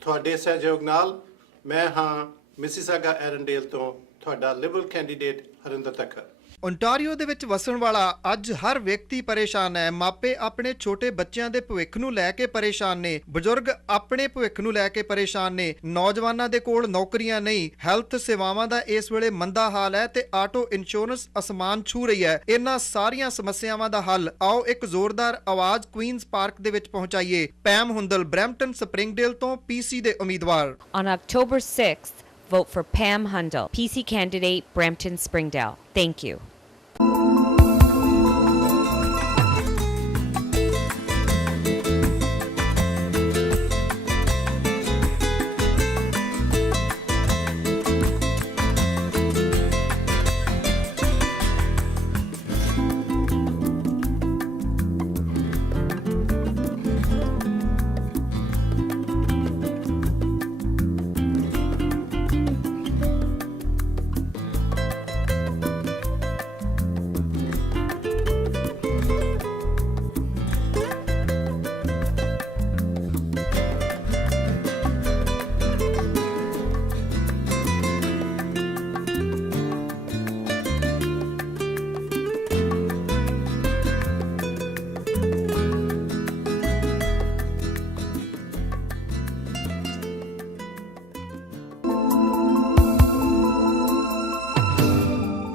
ਤੁਹਾਡੇ ਸਹਿਯੋਗ ਨਾਲ ਮੈਂ ਹਾਂ ਮਿਸੀਸਾਗਾ ਐਰਨਡੇਲ ਤੋਂ ਤੁਹਾਡਾ ਲਿਬਰਲ ਕੈਂਡੀਡੇਟ ਹਰਿੰਦਰ ਤੱਕਰ। ਓਨਟਾਰੀਓ ਦੇ ਵਿੱਚ ਵਸਣ ਵਾਲਾ ਅੱਜ ਹਰ ਵਿਅਕਤੀ ਪਰੇਸ਼ਾਨ ਹੈ। ਮਾਪੇ ਆਪਣੇ ਛੋਟੇ ਬੱਚਿਆਂ ਦੇ ਭਵਿੱਖ ਨੂੰ ਲੈ ਕੇ ਪਰੇਸ਼ਾਨ ਨੇ, ਬਜ਼ੁਰਗ ਆਪਣੇ ਭਵਿੱਖ ਨੂੰ ਲੈ ਕੇ ਪਰੇਸ਼ਾਨ ਨੇ, ਨੌਜਵਾਨਾਂ ਦੇ ਕੋਲ ਨੌਕਰੀਆਂ ਨਹੀਂ, ਹੈਲਥ ਸੇਵਾਵਾਂ ਦਾ ਇਸ ਵੇਲੇ ਮੰਦਾ ਹਾਲ ਹੈ ਤੇ ਆਟੋ ਇੰਸ਼ੋਰੈਂਸ ਅਸਮਾਨ ਛੂ ਰਹੀ ਹੈ। ਇਹਨਾਂ ਸਾਰੀਆਂ ਸਮੱਸਿਆਵਾਂ ਦਾ ਹੱਲ ਆਓ ਇੱਕ ਜ਼ੋਰਦਾਰ ਆਵਾਜ਼ ਕੁਈਨਜ਼ ਪਾਰਕ ਦੇ ਵਿੱਚ ਪਹੁੰਚਾਈਏ। ਪੈਮ ਹੁੰਦਲ, ਬਰੈਂਪਟਨ ਸਪਰਿੰਗਡੇਲ ਤੋਂ PC ਦੇ ਉਮੀਦਵਾਰ। On October 6th, vote for Pam Hundal, PC candidate, Brampton Springdale. Thank you.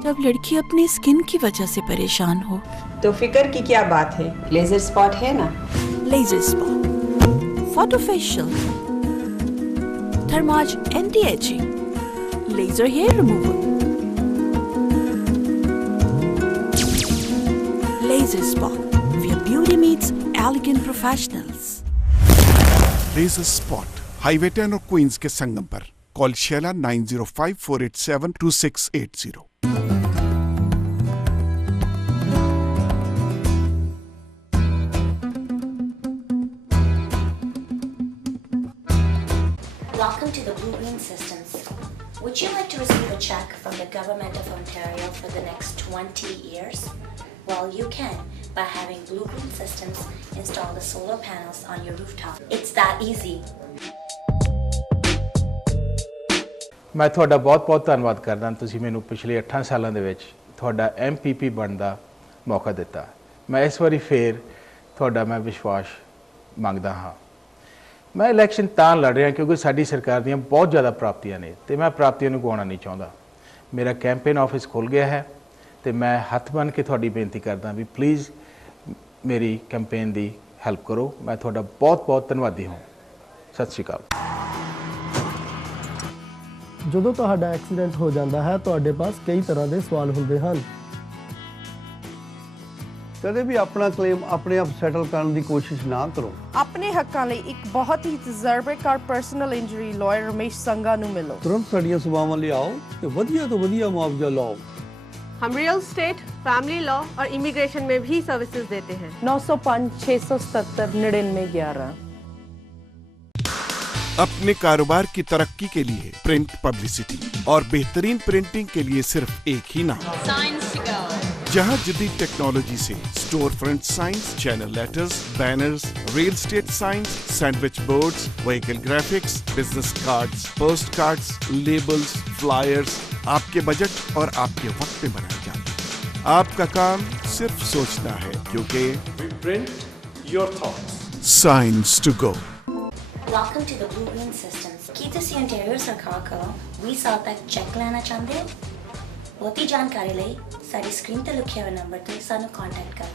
जब लड़की अपनी स्किन की वजह से परेशान हो तो फिक्र की क्या बात है, लेजर स्पॉट है ना। Laser spot, photofacial, thermage anti ageing, laser hair removal, laser spot, where beauty meets elegant professionals. Laser spot highway 10 और क्वींस के संगम पर। Call Sheila 9054872680। Welcome to the Blue-Green Systems. Would you like to receive a check from the Government of Ontario for the next 20 years? Well, you can by having Blue-Green Systems install the solar panels on your rooftop. It's that easy. ਮੈਂ ਤੁਹਾਡਾ ਬਹੁਤ-ਬਹੁਤ ਧੰਨਵਾਦ ਕਰਦਾ। ਤੁਸੀਂ ਮੈਨੂੰ ਪਿਛਲੇ 8 ਸਾਲਾਂ ਦੇ ਵਿੱਚ ਤੁਹਾਡਾ MPP ਬਣਨ ਦਾ ਮੌਕਾ ਦਿੱਤਾ। ਮੈਂ ਇਸ ਵਾਰੀ ਫੇਰ ਤੁਹਾਡਾ ਮੈਂ ਵਿਸ਼ਵਾਸ ਮੰਗਦਾ ਹਾਂ। ਮੈਂ ਇਲੈਕਸ਼ਨ ਤਾਂ ਲੜ ਰਿਹਾ ਕਿਉਂਕਿ ਸਾਡੀ ਸਰਕਾਰ ਦੀਆਂ ਬਹੁਤ ਜ਼ਿਆਦਾ ਪ੍ਰਾਪਤੀਆਂ ਨੇ ਤੇ ਮੈਂ ਪ੍ਰਾਪਤੀਆਂ ਨੂੰ ਗਵਾਉਣਾ ਨਹੀਂ ਚਾਹੁੰਦਾ। ਮੇਰਾ ਕੈਂਪੇਨ ਆਫਿਸ ਖੁੱਲ੍ਹ ਗਿਆ ਹੈ ਤੇ ਮੈਂ ਹੱਥ ਬੰਨ੍ਹ ਕੇ ਤੁਹਾਡੀ ਬੇਨਤੀ ਕਰਦਾ ਵੀ ਪਲੀਜ਼ ਮੇਰੀ ਕੈਂਪੇਨ ਦੀ ਹੈਲਪ ਕਰੋ। ਮੈਂ ਤੁਹਾਡਾ ਬਹੁਤ-ਬਹੁਤ ਧੰਨਵਾਦੀ ਹਾਂ। ਸਤਿ ਸ਼੍ਰੀ ਅਕਾਲ। ਜਦੋਂ ਤੁਹਾਡਾ ਐਕਸੀਡੈਂਟ ਹੋ ਜਾਂਦਾ ਹੈ ਤੁਹਾਡੇ ਪਾਸ ਕਈ ਤਰ੍ਹਾਂ ਦੇ ਸਵਾਲ ਹੁੰਦੇ ਹਨ। ਕਦੇ ਵੀ ਆਪਣਾ ਕਲੇਮ ਆਪਣੇ ਆਪ ਸੈਟਲ ਕਰਨ ਦੀ ਕੋਸ਼ਿਸ਼ ਨਾ ਕਰੋ। ਆਪਣੇ ਹੱਕਾਂ ਲਈ ਇੱਕ ਬਹੁਤ ਹੀ ਤਜਰਬੇਕਾਰ ਪਰਸਨਲ ਇੰਜਰੀ ਲਾਇਰ ਰਮੇਸ਼ ਸੰਗਾ ਨੂੰ ਮਿਲੋ। ਤੁਰੰਤ ਸਾਡੀਆਂ ਸੇਵਾਵਾਂ ਲਈ ਆਓ ਤੇ ਵਧੀਆ ਤੋਂ ਵਧੀਆ ਮੁਆਵਜ਼ਾ ਲਓ। हम रियल स्टेट, फैमिली लॉ और इमिग्रेशन में भी सर्विसेज देते हैं। 905-677-9911। अपने कारोबार की तरक्की के लिए प्रिंट पब्लिसिटी और बेहतरीन प्रिंटिंग के लिए सिर्फ एक ही नाम, Signs to go. जहां जदीद टेक्नोलॉजी से store front science, channel letters, banners, real estate science, sandwich boards, vehicle graphics, business cards, post cards, labels, flyers आपके बजट और आपके वक्त में बनाए जाते हैं। आपका काम सिर्फ सोचना है क्योंकि We print your thoughts. Science to go. Welcome to the Blue-Green Systems. ਕੀ ਤੁਸੀਂ ontario ਸਰਕਾਰ ਕੋਲੋਂ 20 ਸਾਲ ਤੱਕ ਚੈੱਕ ਲੈਣਾ ਚਾਹੁੰਦੇ ਹੋ? ਬਹੁਤੀ ਜਾਣਕਾਰੀ ਲਈ ਸਾਡੀ ਸਕਰੀਨ ਤੇ ਲਿਖੇ ਹੋਏ ਨੰਬਰ ਤੇ ਸਾਨੂੰ ਕੰਟੈਕਟ ਕਰੋ।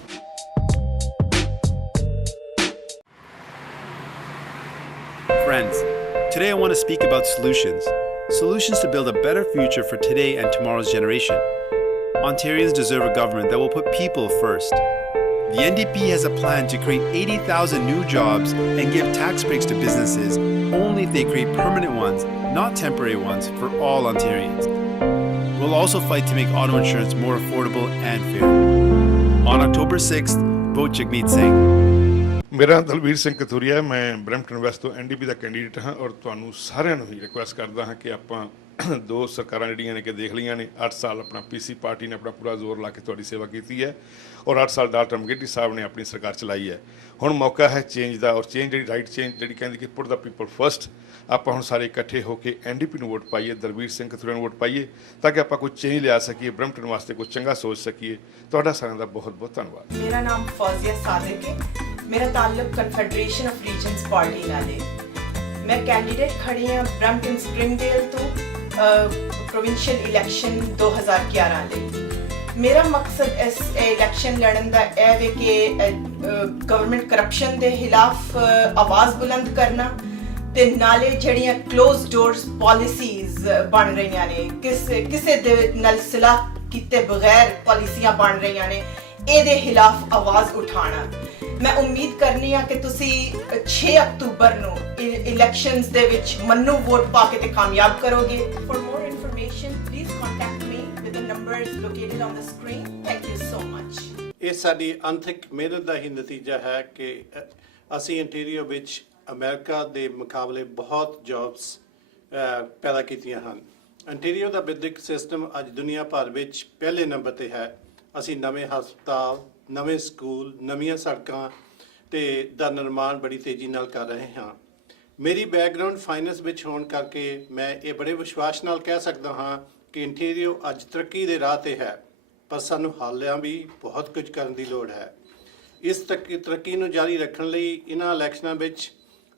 Friends, today I want to speak about solutions. Solutions to build a better future for today and tomorrow's generation. Ontarians deserve a government that will put people first. The NDP has a plan to create 80,000 new jobs and give tax breaks to businesses only if they create permanent ones, not temporary ones, for all Ontarians. We'll also fight to make auto insurance more affordable and fair. On October 6th, vote Jagmeet Singh. ਮੇਰਾ ਦਲਵੀਰ ਸਿੰਘ ਕਥੂਰੀਆ, ਮੈਂ Brampton West ਤੋਂ ਐਨਡੀਪੀ ਦਾ ਕੈਂਡੀਡੇਟ ਹਾਂ ਔਰ ਤੁਹਾਨੂੰ ਸਾਰਿਆਂ ਨੂੰ ਹੀ ਰਿਕੁਐਸਟ ਕਰਦਾ ਹਾਂ ਕਿ ਆਪਾਂ ਦੋ ਸਰਕਾਰਾਂ ਜਿਹੜੀਆਂ ਨੇ ਕਿ ਦੇਖ ਲਈਆਂ ਨੇ 8 ਸਾਲ ਆਪਣਾ ਪੀਸੀ ਪਾਰਟੀ ਨੇ ਆਪਣਾ ਪੂਰਾ ਜ਼ੋਰ ਲਾ ਕੇ ਤੁਹਾਡੀ ਸੇਵਾ ਕੀਤੀ ਹੈ ਔਰ 8 ਸਾਲ ਡਾਕਟਰ ਮੰਗੇਟੀ ਸਾਹਿਬ ਨੇ ਆਪਣੀ ਸਰਕਾਰ ਚਲਾਈ ਹੈ। ਹੁਣ ਮੌਕਾ ਹੈ ਚੇਂਜ ਦਾ ਔਰ ਚੇਂਜ ਜਿਹੜੀ ਰਾਈਟ ਚੇਂਜ ਜਿਹੜੀ ਕਹਿੰਦੀ ਕਿ ਪੁੱਟ ਦਾ ਪੀਪਲ ਫਸਟ। ਆਪਾਂ ਹੁਣ ਸਾਰੇ ਇਕੱਠੇ ਹੋ ਕੇ ਐਨਡੀਪੀ ਨੂੰ ਵੋਟ ਪਾਈਏ, ਦਲਵੀਰ ਸਿੰਘ ਕਥੂਰੀਆ ਨੂੰ ਵੋਟ ਪਾਈਏ ਤਾਂ ਕਿ ਆਪਾਂ ਕੋਈ ਚੇਂਜ ਲਿਆ ਸਕੀਏ, ਬਰੈਂਪਟਨ ਵਾਸਤੇ ਕੁਝ ਚੰਗਾ ਸੋਚ ਸਕੀਏ। ਤੁਹਾਡਾ ਸਾਰਿਆਂ ਦਾ ਬਹੁਤ ਬਹੁਤ ਧੰਨਵਾਦ। ਮੇਰਾ ਨਾਮ ਫੌਜ਼ੀਆ ਸਾਦਿਕ ਹੈ। ਮੇਰਾ ਤਾਲੁਕ ਕਨਫੈਡਰੇਸ਼ਨ ਆਫ ਰੀਜਨਸ ਪਾਰਟੀ ਨਾਲ ਹੈ। ਮੈਂ ਕੈਂਡੀਡੇਟ ਖੜੀ ਹਾਂ ਬਰੈਂਪਟਨ ਸਪ੍ਰਿੰਗਡੇਲ ਤੋਂ ਪ੍ਰੋਵਿੰਸ਼ੀਅਲ ਇਲੈਕਸ਼ਨ 2011 ਲਈ। ਮੇਰਾ ਮਕਸਦ ਇਸ ਇਲੈਕਸ਼ਨ ਲੜਨ ਦਾ ਇਹ ਹੈ ਕਿ ਗਵਰਨਮੈਂਟ ਕਰਪਸ਼ਨ ਦੇ ਖਿਲਾਫ ਆਵਾਜ਼ ਬੁਲੰਦ ਕਰਨਾ ਤੇ ਨਾਲੇ ਜਿਹੜੀਆਂ ਕਲੋਜ਼ ਡੋਰਸ ਪਾਲਿਸੀਜ਼ ਬਣ ਰਹੀਆਂ ਨੇ, ਕਿਸੇ ਦੇ ਨਾਲ ਸਲਾਹ ਕੀਤੇ ਬਗੈਰ ਪਾਲਿਸੀਆਂ ਬਣ ਰਹੀਆਂ ਨੇ, ਇਹਦੇ ਖਿਲਾਫ ਆਵਾਜ਼ ਉਠਾਉਣਾ। ਮੈਂ ਉਮੀਦ ਕਰਨੀ ਆ ਕਿ ਤੁਸੀਂ 6 ਅਕਤੂਬਰ ਨੂੰ ਇਲੈਕਸ਼ਨਸ ਦੇ ਵਿੱਚ ਮੈਨੂੰ ਵੋਟ ਪਾ ਕੇ ਤੇ ਕਾਮਯਾਬ ਕਰੋਗੇ। ਫॉर ਮੋਰ information please contact me with the numbers located on the screen. Thank you so much. ਇਹ ਸਾਡੀ ਅੰਤਿਕ ਮਿਹਨਤ ਦਾ ਹੀ ਨਤੀਜਾ ਹੈ ਕਿ ਅਸੀਂ ਇੰਟੀਰੀਅਰ ਵਿੱਚ ਅਮਰੀਕਾ ਦੇ ਮੁਕਾਬਲੇ ਬਹੁਤ ਜੌਬਸ ਪੈਦਾ ਕੀਤੀਆਂ ਹਨ। ਇੰਟੀਰੀਅਰ ਦਾ ਵਿਦਿਅਕ ਸਿਸਟਮ ਅੱਜ ਦੁਨੀਆ ਭਰ ਵਿੱਚ ਪਹਿਲੇ ਨੰਬਰ ਤੇ ਹੈ। ਅਸੀਂ ਨਵੇਂ ਹਸਪਤਾਲ, ਨਵੇਂ ਸਕੂਲ, ਨਵੀਆਂ ਸੜਕਾਂ ਤੇ ਦਾ ਨਿਰਮਾਣ ਬੜੀ ਤੇਜ਼ੀ ਨਾਲ ਕਰ ਰਹੇ ਹਾਂ। ਮੇਰੀ ਬੈਕਗ੍ਰਾਉਂਡ ਫਾਈਨੈਂਸ ਵਿੱਚ ਹੋਣ ਕਰਕੇ ਮੈਂ ਇਹ ਬੜੇ ਵਿਸ਼ਵਾਸ ਨਾਲ ਕਹਿ ਸਕਦਾ ਹਾਂ ਕਿ ਇੰਟੀਰੀਅਰ ਅੱਜ ਤਰੱਕੀ ਦੇ ਰਾਹ ਤੇ ਹੈ, ਪਰ ਸਾਨੂੰ ਹਾਲਿਆਂ ਵੀ ਬਹੁਤ ਕੁਝ ਕਰਨ ਦੀ ਲੋੜ ਹੈ। ਇਸ ਤਰੱਕੀ ਨੂੰ ਜਾਰੀ ਰੱਖਣ ਲਈ ਇਹਨਾਂ ਇਲੈਕਸ਼ਨਾਂ ਵਿੱਚ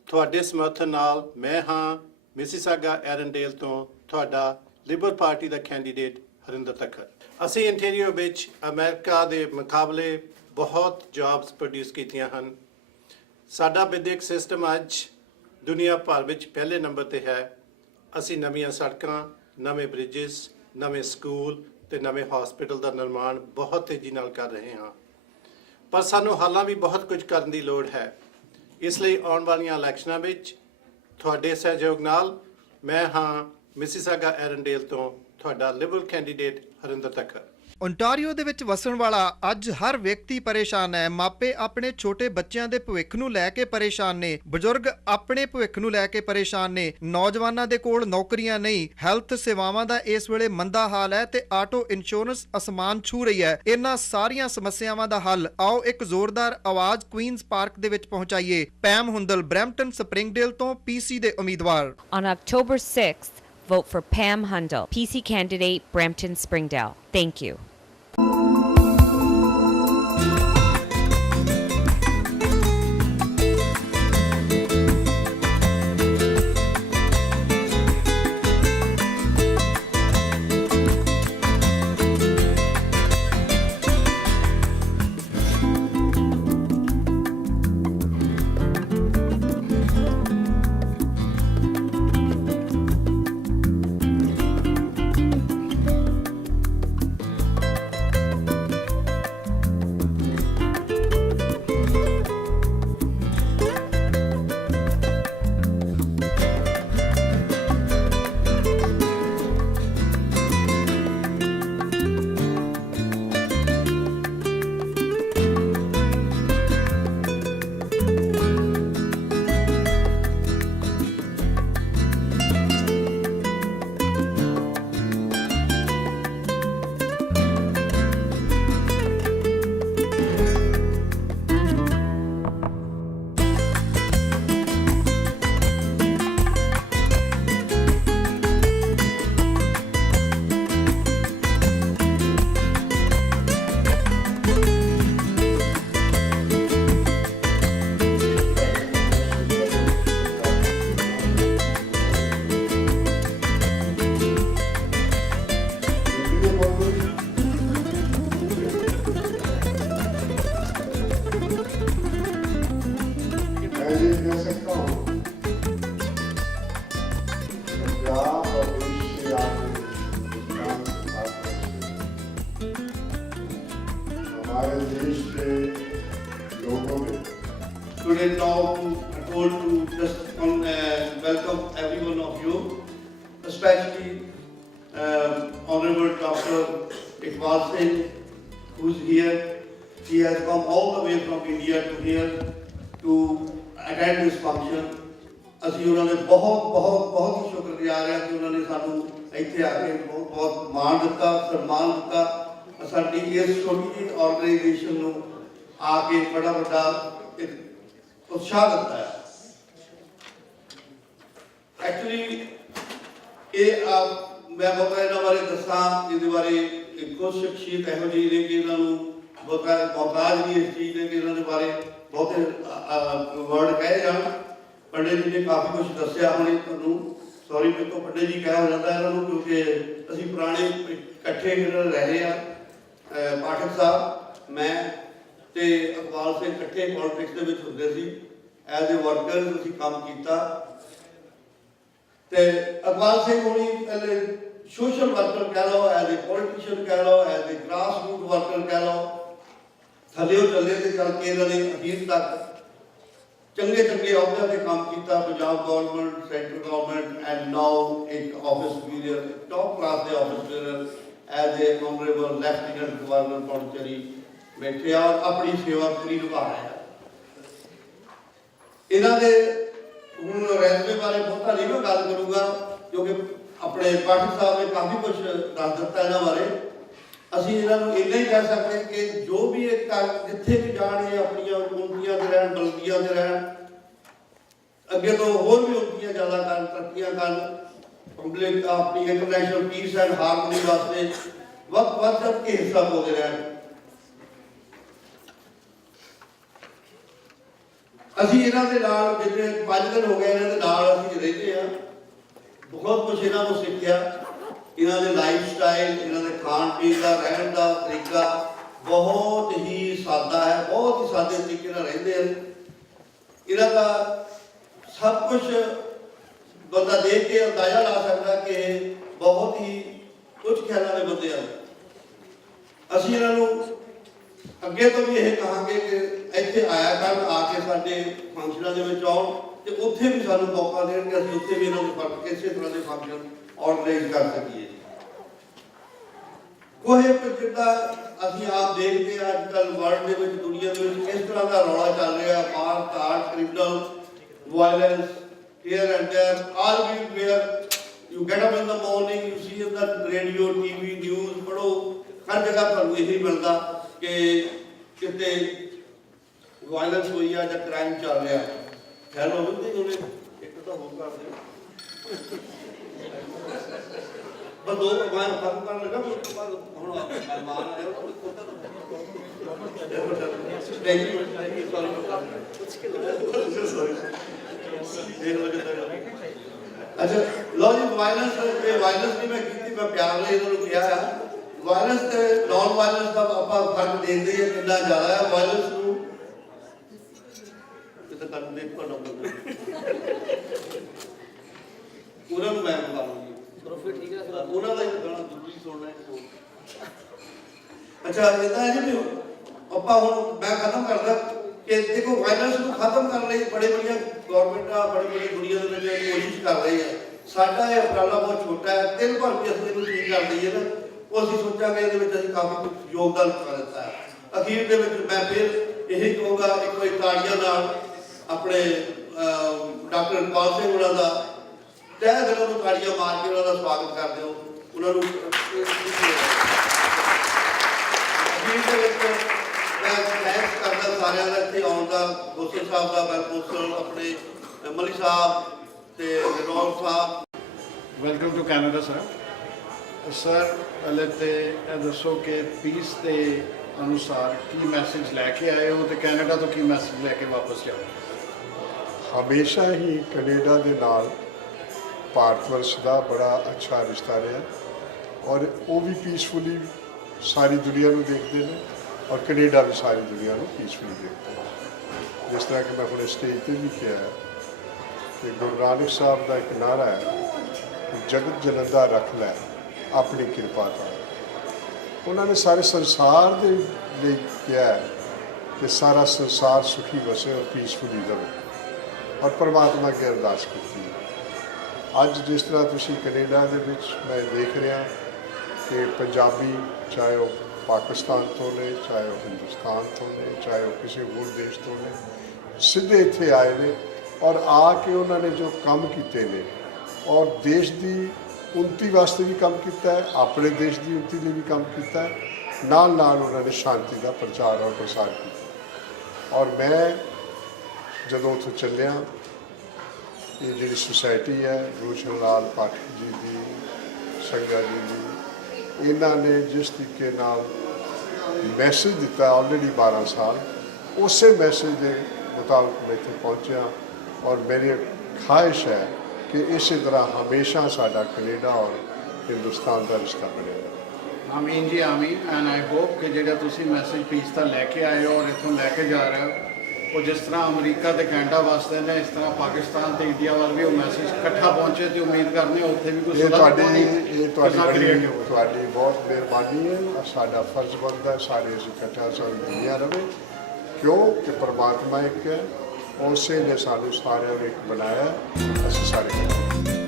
ਤੁਹਾਡੇ ਸਮਰਥਨ ਨਾਲ ਮੈਂ ਹਾਂ ਮਿਸੀਸਾਗਾ ਐਰਨਡੇਲ ਤੋਂ ਤੁਹਾਡਾ ਲਿਬਰਲ ਪਾਰਟੀ ਦਾ ਕੈਂਡੀਡੇਟ ਹਰਿੰਦਰ ਤੱਖਰ। ਅਸੀਂ ਇੰਟੀਰੀਅਰ ਵਿੱਚ ਅਮਰੀਕਾ ਦੇ ਮੁਕਾਬਲੇ ਬਹੁਤ ਜੌਬਸ ਪ੍ਰੋਡਿਊਸ ਕੀਤੀਆਂ ਹਨ। ਸਾਡਾ ਵਿਦਿਅਕ ਸਿਸਟਮ ਅੱਜ ਦੁਨੀਆ ਭਰ ਵਿੱਚ ਪਹਿਲੇ ਨੰਬਰ ਤੇ ਹੈ। ਅਸੀਂ ਨਵੀਆਂ ਸੜਕਾਂ, ਨਵੇਂ ਬ੍ਰਿਜਸ, ਨਵੇਂ ਸਕੂਲ ਤੇ ਨਵੇਂ ਹਸਪੀਟਲ ਦਾ ਨਿਰਮਾਣ ਬਹੁਤ ਤੇਜ਼ੀ ਨਾਲ ਕਰ ਰਹੇ ਹਾਂ, ਪਰ ਸਾਨੂੰ ਹਾਲਾਂ ਵੀ ਬਹੁਤ ਕੁਝ ਕਰਨ ਦੀ ਲੋੜ ਹੈ। ਇਸ ਲਈ ਆਉਣ ਵਾਲੀਆਂ ਇਲੈਕਸ਼ਨਾਂ ਵਿੱਚ ਤੁਹਾਡੇ ਸਹਿਯੋਗ ਨਾਲ ਮੈਂ ਹਾਂ ਮਿਸੀਸਾਗਾ ਐਰਨਡੇਲ ਤੋਂ ਤੁਹਾਡਾ ਲਿਬਰਲ ਕੈਂਡੀਡੇਟ ਹਰਿੰਦਰ ਤੱਖਰ। ਓਨਟਾਰੀਓ ਦੇ ਵਿੱਚ ਵਸਣ ਵਾਲਾ ਅੱਜ ਹਰ ਵਿਅਕਤੀ ਪਰੇਸ਼ਾਨ ਹੈ। ਮਾਪੇ ਆਪਣੇ ਛੋਟੇ ਬੱਚਿਆਂ ਦੇ ਭਵਿੱਖ ਨੂੰ ਲੈ ਕੇ ਪਰੇਸ਼ਾਨ ਨੇ, ਬਜ਼ੁਰਗ ਆਪਣੇ ਭਵਿੱਖ ਨੂੰ ਲੈ ਕੇ ਪਰੇਸ਼ਾਨ ਨੇ, ਨੌਜਵਾਨਾਂ ਦੇ ਕੋਲ ਨੌਕਰੀਆਂ ਨਹੀਂ, ਹੈਲਥ ਸੇਵਾਵਾਂ ਦਾ ਇਸ ਵੇਲੇ ਮੰਦਾ ਹਾਲ ਹੈ ਤੇ ਆਟੋ ਇੰਸ਼ੋਰੈਂਸ ਅਸਮਾਨ ਛੂ ਰਹੀ ਹੈ। ਇਹਨਾਂ ਸਾਰੀਆਂ ਸਮੱਸਿਆਵਾਂ ਦਾ ਹੱਲ ਆਓ ਇੱਕ ਜ਼ੋਰਦਾਰ ਆਵਾਜ਼ ਕੁਈਨਜ਼ ਪਾਰਕ ਦੇ ਵਿੱਚ ਪਹੁੰਚਾਈਏ। ਪੈਮ ਹੁੰਦਲ, ਬਰੈਂਪਟਨ ਸਪ੍ਰਿੰਗਡੇਲ ਤੋਂ ਪੀਸੀ ਦੇ ਉਮੀਦਵਾਰ। On October 6th, vote for Pam Hundal, PC candidate, Brampton Springdale. Thank you. हमारे देश के today now told to just welcome every one of you, especially Honorable Dr. Iqbal Singh, who's here. He has come all the way from India to here to attend this function. ਅਸੀਂ ਉਹਨਾਂ ਦੇ ਬਹੁਤ ਹੀ ਸ਼ੁਕਰਗੁਜ਼ਾਰ ਹਾਂ ਕਿ ਉਹਨਾਂ ਨੇ ਸਾਨੂੰ ਇੱਥੇ ਆ ਕੇ ਬਹੁਤ ਮਾਣ ਦਿੱਤਾ, ਸਨਮਾਨ ਦਿੱਤਾ। ਸਾਡੀ ਇਸ ਛੋਟੀ ਜਿਹੀ ਆਰਗੇਨਾਈਜੇਸ਼ਨ ਨੂੰ ਆ ਕੇ ਬੜਾ ਵੱਡਾ ਇੱਕ ਉਤਸ਼ਾਹ ਦਿੱਤਾ ਹੈ। ਐਕਚੁਅਲੀ ਇਹ ਮੈਂ ਬਹੁਤਾ ਇਹਨਾਂ ਬਾਰੇ ਦੱਸਾਂ, ਇਹਦੇ ਬਾਰੇ ਕੁਝ ਸ਼ਖਸੀਅਤ ਇਹੋ ਜਿਹੀ ਨੇ ਕਿ ਇਹਨਾਂ ਨੂੰ ਬਹੁਤਾ ਮੁਹਤਾਜ ਨਹੀਂ ਇਸ ਚੀਜ਼ ਦੇ ਕਿ ਇਹਨਾਂ ਦੇ ਬਾਰੇ ਬਹੁਤੇ ਵਰਡ ਕਹੇ ਜਾਣ। ਪੰਡਿਤ ਜੀ ਨੇ ਕਾਫੀ ਕੁਝ ਦੱਸਿਆ ਹੋਣੀ ਤੁਹਾਨੂੰ, ਸੌਰੀ ਮੇਰੇ ਤੋਂ ਪੰਡਿਤ ਜੀ ਕਹਿ ਹੋ ਜਾਂਦਾ ਇਹਨਾਂ ਨੂੰ, ਕਿਉਂਕਿ ਅਸੀਂ ਪੁਰਾਣੇ ਇਕੱਠੇ ਰਹੇ ਹਾਂ। ਪਾਠਕ ਸਾਹਿਬ, ਮੈਂ ਤੇ ਇਕਬਾਲ ਸਿੰਘ ਇਕੱਠੇ ਪੋਲਿਟਿਕਸ ਦੇ ਵਿੱਚ ਹੁੰਦੇ ਸੀ, ਐਜ਼ ਏ ਵਰਕਰ ਅਸੀਂ ਕੰਮ ਕੀਤਾ। ਤੇ ਇਕਬਾਲ ਸਿੰਘ ਹੋਣੀ ਪਹਿਲੇ ਸੋਸ਼ਲ ਵਰਕਰ ਕਹਿ ਲਓ, ਐਜ਼ ਏ ਪੋਲੀਟੀਸ਼ੀਅਨ ਕਹਿ ਲਓ, as a grass root worker ਕਹਿ ਲਓ, ਥੱਲਿਓ ਚੱਲੇ ਤੇ ਚੱਲ ਕੇ ਇਹਨਾਂ ਨੇ ਅਖੀਰ ਤੱਕ ਚੰਗੇ ਅਹੁਦਿਆਂ ਤੇ ਕੰਮ ਕੀਤਾ। Punjab government, central government and now ਇੱਕ ਆਫਿਸ ਬੀਅਰ, ਟੌਪ ਕਲਾਸ ਦੇ office bearer as a honourable lieutenant governor Pondicherry ਬੈਠੇ ਆ ਔਰ ਆਪਣੀ ਸੇਵਾ ਪੂਰੀ ਨਿਭਾ ਰਹੇ ਆ। ਇਹਨਾਂ ਦੇ ਹੁਣ ਰੈਜ਼ਮੇ ਬਾਰੇ ਬਹੁਤਾ ਨਹੀਂ ਮੈਂ ਗੱਲ ਕਰੂੰਗਾ, ਕਿਉਂਕਿ ਆਪਣੇ ਪਾਠਕ ਸਾਹਿਬ ਨੇ ਕਾਫੀ ਕੁਝ ਦੱਸ ਦਿੱਤਾ ਇਹਨਾਂ ਬਾਰੇ। ਅਸੀਂ ਇਹਨਾਂ ਨੂੰ ਇੰਨਾ ਹੀ ਕਹਿ ਸਕਦੇ ਕਿ ਜੋ ਵੀ ਇਹ ਜਿੱਥੇ ਵੀ ਜਾਣ, ਇਹ ਆਪਣੀਆਂ ਉਨਤੀਆਂ ਤੇ ਰਹਿਣ, ਬਲਦੀਆਂ ਤੇ ਰਹਿਣ, ਅੱਗੇ ਤੋਂ ਹੋਰ ਵੀ ਉਨਤੀਆਂ ਜ਼ਿਆਦਾ ਕਰਨ, ਤਰੱਕੀਆਂ ਕਰਨ, ਪਬਲਿਕ ਆਪਣੀ ਇੰਟਰਨੈਸ਼ਨਲ ਪੀਸ ਐਂਡ ਹਾਰਮੋਨੀ ਵਾਸਤੇ ਵੱਧ ਚੜ੍ਹ ਕੇ ਹਿੱਸਾ ਪਾਉਂਦੇ ਰਹਿਣ। ਅਸੀਂ ਇਹਨਾਂ ਦੇ ਨਾਲ ਜਿਵੇਂ 5 ਦਿਨ ਹੋ ਗਏ ਇਹਨਾਂ ਦੇ ਨਾਲ ਅਸੀਂ ਰਹਿੰਦੇ ਹਾਂ, ਬਹੁਤ ਕੁਝ ਇਹਨਾਂ ਨੂੰ ਸਿੱਖਿਆ। ਇਹਨਾਂ ਦੇ ਲਾਈਫ ਸਟਾਈਲ, ਇਹਨਾਂ ਦੇ ਖਾਣ ਪੀਣ ਦਾ, ਰਹਿਣ ਦਾ ਤਰੀਕਾ ਬਹੁਤ ਹੀ ਸਾਦਾ ਹੈ, ਬਹੁਤ ਹੀ ਸਾਦੇ ਤਰੀਕੇ ਨਾਲ ਰਹਿੰਦੇ ਹਨ। ਇਹਨਾਂ ਦਾ ਸਭ ਕੁਝ ਬੰਦਾ ਦੇਖ ਕੇ ਅੰਦਾਜ਼ਾ ਲਾ ਸਕਦਾ ਕਿ ਇਹ ਬਹੁਤ ਹੀ ਕੁਝ ਖਿਆਲਾਂ ਦੇ ਬੰਦੇ ਹਨ। ਅਸੀਂ ਇਹਨਾਂ ਨੂੰ ਅੱਗੇ ਤੋਂ ਵੀ ਇਹ ਕਹਾਂਗੇ ਕਿ ਇੱਥੇ ਆਇਆ ਕਰਨ, ਆ ਕੇ ਸਾਡੇ ਫੰਕਸ਼ਨਾਂ ਦੇ ਵਿੱਚ ਆਉਣ ਤੇ ਉੱਥੇ ਵੀ ਸਾਨੂੰ ਮੌਕਾ ਦੇਣ ਕਿ ਅਸੀਂ ਉੱਥੇ ਵੀ ਇਹਨਾਂ ਦੇ ਕਿਸੇ ਤਰ੍ਹਾਂ ਦੇ ਫੰਕਸ਼ਨ ਆਰਗੇਨਾਈਜ਼ ਕਰ ਸਕੀਏ। ਕੋਈ ਜਿੱਦਾਂ ਅਸੀਂ ਆਪ ਦੇਖਦੇ ਹਾਂ ਅੱਜ ਕੱਲ੍ਹ ਵਰਲਡ ਦੇ ਵਿੱਚ, ਦੁਨੀਆ ਦੇ ਵਿੱਚ ਕਿਸ ਤਰ੍ਹਾਂ ਦਾ ਰੌਲਾ ਚੱਲ ਰਿਹਾ, ਮਾਰ ਕਾਟ, criminal violence here and there, all where you get up in the morning, you see in the radio, TV, news, ਪੜ੍ਹੋ, ਹਰ ਜਗ੍ਹਾ ਤੁਹਾਨੂੰ ਇਹੀ ਮਿਲਦਾ ਕਿ ਕਿਤੇ ਵਾਇਲੈਂਸ ਹੋਈ ਆ ਜਾਂ ਕ੍ਰਾਈਮ ਚੱਲ ਰਿਹਾ। ਖੈਰ ਹੋਵੇ ਉਹਨੇ ਇੱਕ ਤਾਂ ਹੋਰ ਕਰ ਦਿਓ ਬਸ ਦੋ ਮੈਂ ਖਤਮ ਕਰਨ ਲੱਗਾ, ਉਸ ਤੋਂ ਬਾਅਦ ਹੁਣ ਮਹਿਮਾਨ ਆਏ ਉਹ ਅੱਛਾ ਲਓ ਜੀ। ਵਾਇਲੈਂਸ ਨਹੀਂ ਮੈਂ ਕੀਤੀ, ਮੈਂ ਪਿਆਰ ਨਾਲ ਇਹਨਾਂ ਨੂੰ ਕਿਹਾ ਆ। ਵਾਇਲੈਂਸ ਤੇ ਨੌਨ ਵਾਇਲੈਂਸ ਦਾ ਆਪਾਂ ਫਰਕ ਦੇਖਦੇ ਹਾਂ ਕਿੰਨਾ ਜ਼ਿਆਦਾ ਹੈ। ਵਾਇਲੈਂਸ ਨੂੰ ਕਿਤੇ ਕਰਨ ਦੇ ਉਹਨਾਂ ਨੂੰ ਮੈਂ ਬੁਲਾ ਲੂੰਗੀ, ਠੀਕ ਹੈ ਉਹਨਾਂ ਦਾ ਗਾਣਾ ਜ਼ਰੂਰੀ ਸੁਣਨਾ ਹੈ। ਅੱਛਾ ਇਹਦਾ ਹੈ ਜੀ ਆਪਾਂ ਹੁਣ ਮੈਂ ਖਤਮ ਕਰਦਾ ਕਿ ਦੇਖੋ ਵਾਇਲੈਂਸ ਨੂੰ ਖਤਮ ਕਰਨ ਲਈ ਬੜੀਆਂ ਗਵਰਨਮੈਂਟਾਂ ਬੜੀ ਦੁਨੀਆ ਦੇ ਵਿੱਚ ਕੋਸ਼ਿਸ਼ ਕਰ ਰਹੀ ਹੈ। ਸਾਡਾ ਇਹ ਉਪਰਾਲਾ ਬਹੁਤ ਛੋਟਾ ਹੈ, ਦਿਨ ਭਰ ਕੇ ਅਸੀਂ ਇਹਨੂੰ ਠੀਕ ਕਰ ਦਈਏ ਨਾ, ਉਹ ਅਸੀਂ ਸੋਚਾਂਗੇ ਇਹਦੇ ਵਿੱਚ ਅਸੀਂ ਕਾਫੀ ਕੁਝ ਯੋਗਦਾਨ ਪਾ ਦਿੱਤਾ ਹੈ। ਅਖੀਰ ਦੇ ਵਿੱਚ ਮੈਂ ਫਿਰ ਇਹੀ ਕਹੂੰਗਾ ਇੱਕ ਵਾਰੀ ਤਾੜੀਆਂ ਨਾਲ ਆਪਣੇ ਡਾਕਟਰ ਇਕਬਾਲ ਸਿੰਘ ਉਹਨਾਂ ਦਾ ਤਹਿ ਦਿਲੋਂ ਨੂੰ ਤਾੜੀਆਂ ਮਾਰ ਕੇ ਉਹਨਾਂ ਦਾ ਸਵਾਗਤ ਕਰ ਦਿਓ। ਉਹਨਾਂ ਨੂੰ ਅਖੀਰ ਦੇ ਵਿੱਚ ਮੈਂ ਥੈਂਕਸ ਕਰਦਾ ਸਾਰਿਆਂ ਦਾ ਇੱਥੇ ਆਉਣ ਦਾ, ਗੋਸਲ ਸਾਹਿਬ ਦਾ, ਬੈਲਪੋਸਲ, ਆਪਣੇ ਮਲੀ ਸਾਹਿਬ ਤੇ ਰੋਲ ਸਾਹਿਬ। Welcome to Canada sir. Sir ਪਹਿਲੇ ਤੇ ਇਹ ਦੱਸੋ ਕਿ ਪੀਸ ਦੇ ਅਨੁਸਾਰ ਕੀ ਮੈਸੇਜ ਲੈ ਕੇ ਆਏ ਹੋ ਤੇ ਕੈਨੇਡਾ ਤੋਂ ਕੀ ਮੈਸੇਜ ਲੈ ਕੇ ਵਾਪਸ ਜਾਓ? ਹਮੇਸ਼ਾ ਹੀ ਕੈਨੇਡਾ ਦੇ ਨਾਲ ਭਾਰਤ ਵਰਸ਼ ਦਾ ਬੜਾ ਅੱਛਾ ਰਿਸ਼ਤਾ ਰਿਹਾ ਔਰ ਉਹ ਵੀ ਪੀਸਫੁਲੀ ਸਾਰੀ ਦੁਨੀਆ ਨੂੰ ਦੇਖਦੇ ਨੇ ਔਰ ਕੈਨੇਡਾ ਵੀ ਸਾਰੀ ਦੁਨੀਆ ਨੂੰ ਪੀਸਫੁਲੀ ਦੇਖਦਾ ਹੈ। ਜਿਸ ਤਰ੍ਹਾਂ ਕਿ ਮੈਂ ਆਪਣੇ ਸਟੇਜ 'ਤੇ ਵੀ ਕਿਹਾ ਹੈ ਕਿ ਗੁਰੂ ਨਾਨਕ ਸਾਹਿਬ ਦਾ ਇੱਕ ਨਾਅਰਾ ਹੈ, ਜਗਤ ਜਲੰਦਾ ਰੱਖ ਲੈ ਆਪਣੀ ਕਿਰਪਾ ਨਾਲ। ਉਹਨਾਂ ਨੇ ਸਾਰੇ ਸੰਸਾਰ ਦੇ ਲਈ ਕਿਹਾ ਹੈ कि सारा संसार सुखी वसे और पीसफुली रहे और परमात्मा की अरदास की। अज जिस तरह तुसी कनेडा दे विच मैं देख रहा कि पंजाबी चाहे वो पाकिस्तान तो ने, चाहे वो हिंदुस्तान तो ने, चाहे वो किसी होर देश तो ने, सीधे इत्थे आए ने और आके उन्होंने जो काम किए ने और देश की उन्नति वास्ते भी काम किया है, अपने देश की उन्नति लिए भी काम किया है, नाल नाल उन्होंने शांति का प्रचार और प्रसार किया। और मैं जदों उत्थों चलिया, ये जी सोसाइटी है रोशन लाल पाठक जी की, संगा जी की, इन्होंने जिस तरीके नाल मैसेज दिता ऑलरेडी 12 साल, उस मैसेज के मुताबिक मैं इत्थे पहुँचा और मेरी ख्वाहिश है कि इस तरह हमेशा साडा कनेडा और हिंदुस्तान का रिश्ता बने। आमीन जी आमीन। एंड आई होप कि जो तुसी मैसेज पीस का लैके आए हो और इतों लैके जा रहे हो, वो जिस तरह अमरीका तो कैनेडा वास्ते ने, इस तरह पाकिस्तान तो इंडिया वाल भी वो मैसेज इकट्ठा पहुँचे तो उम्मीद करने उत्थे भी कुछ बहुत मेहरबानी है और साडा फर्ज बनता है सारे इकट्ठा सारी दुनिया रहे, क्यों कि परमात्मा एक है, उसे ने सानू सारे एक बनाया, असीं सारे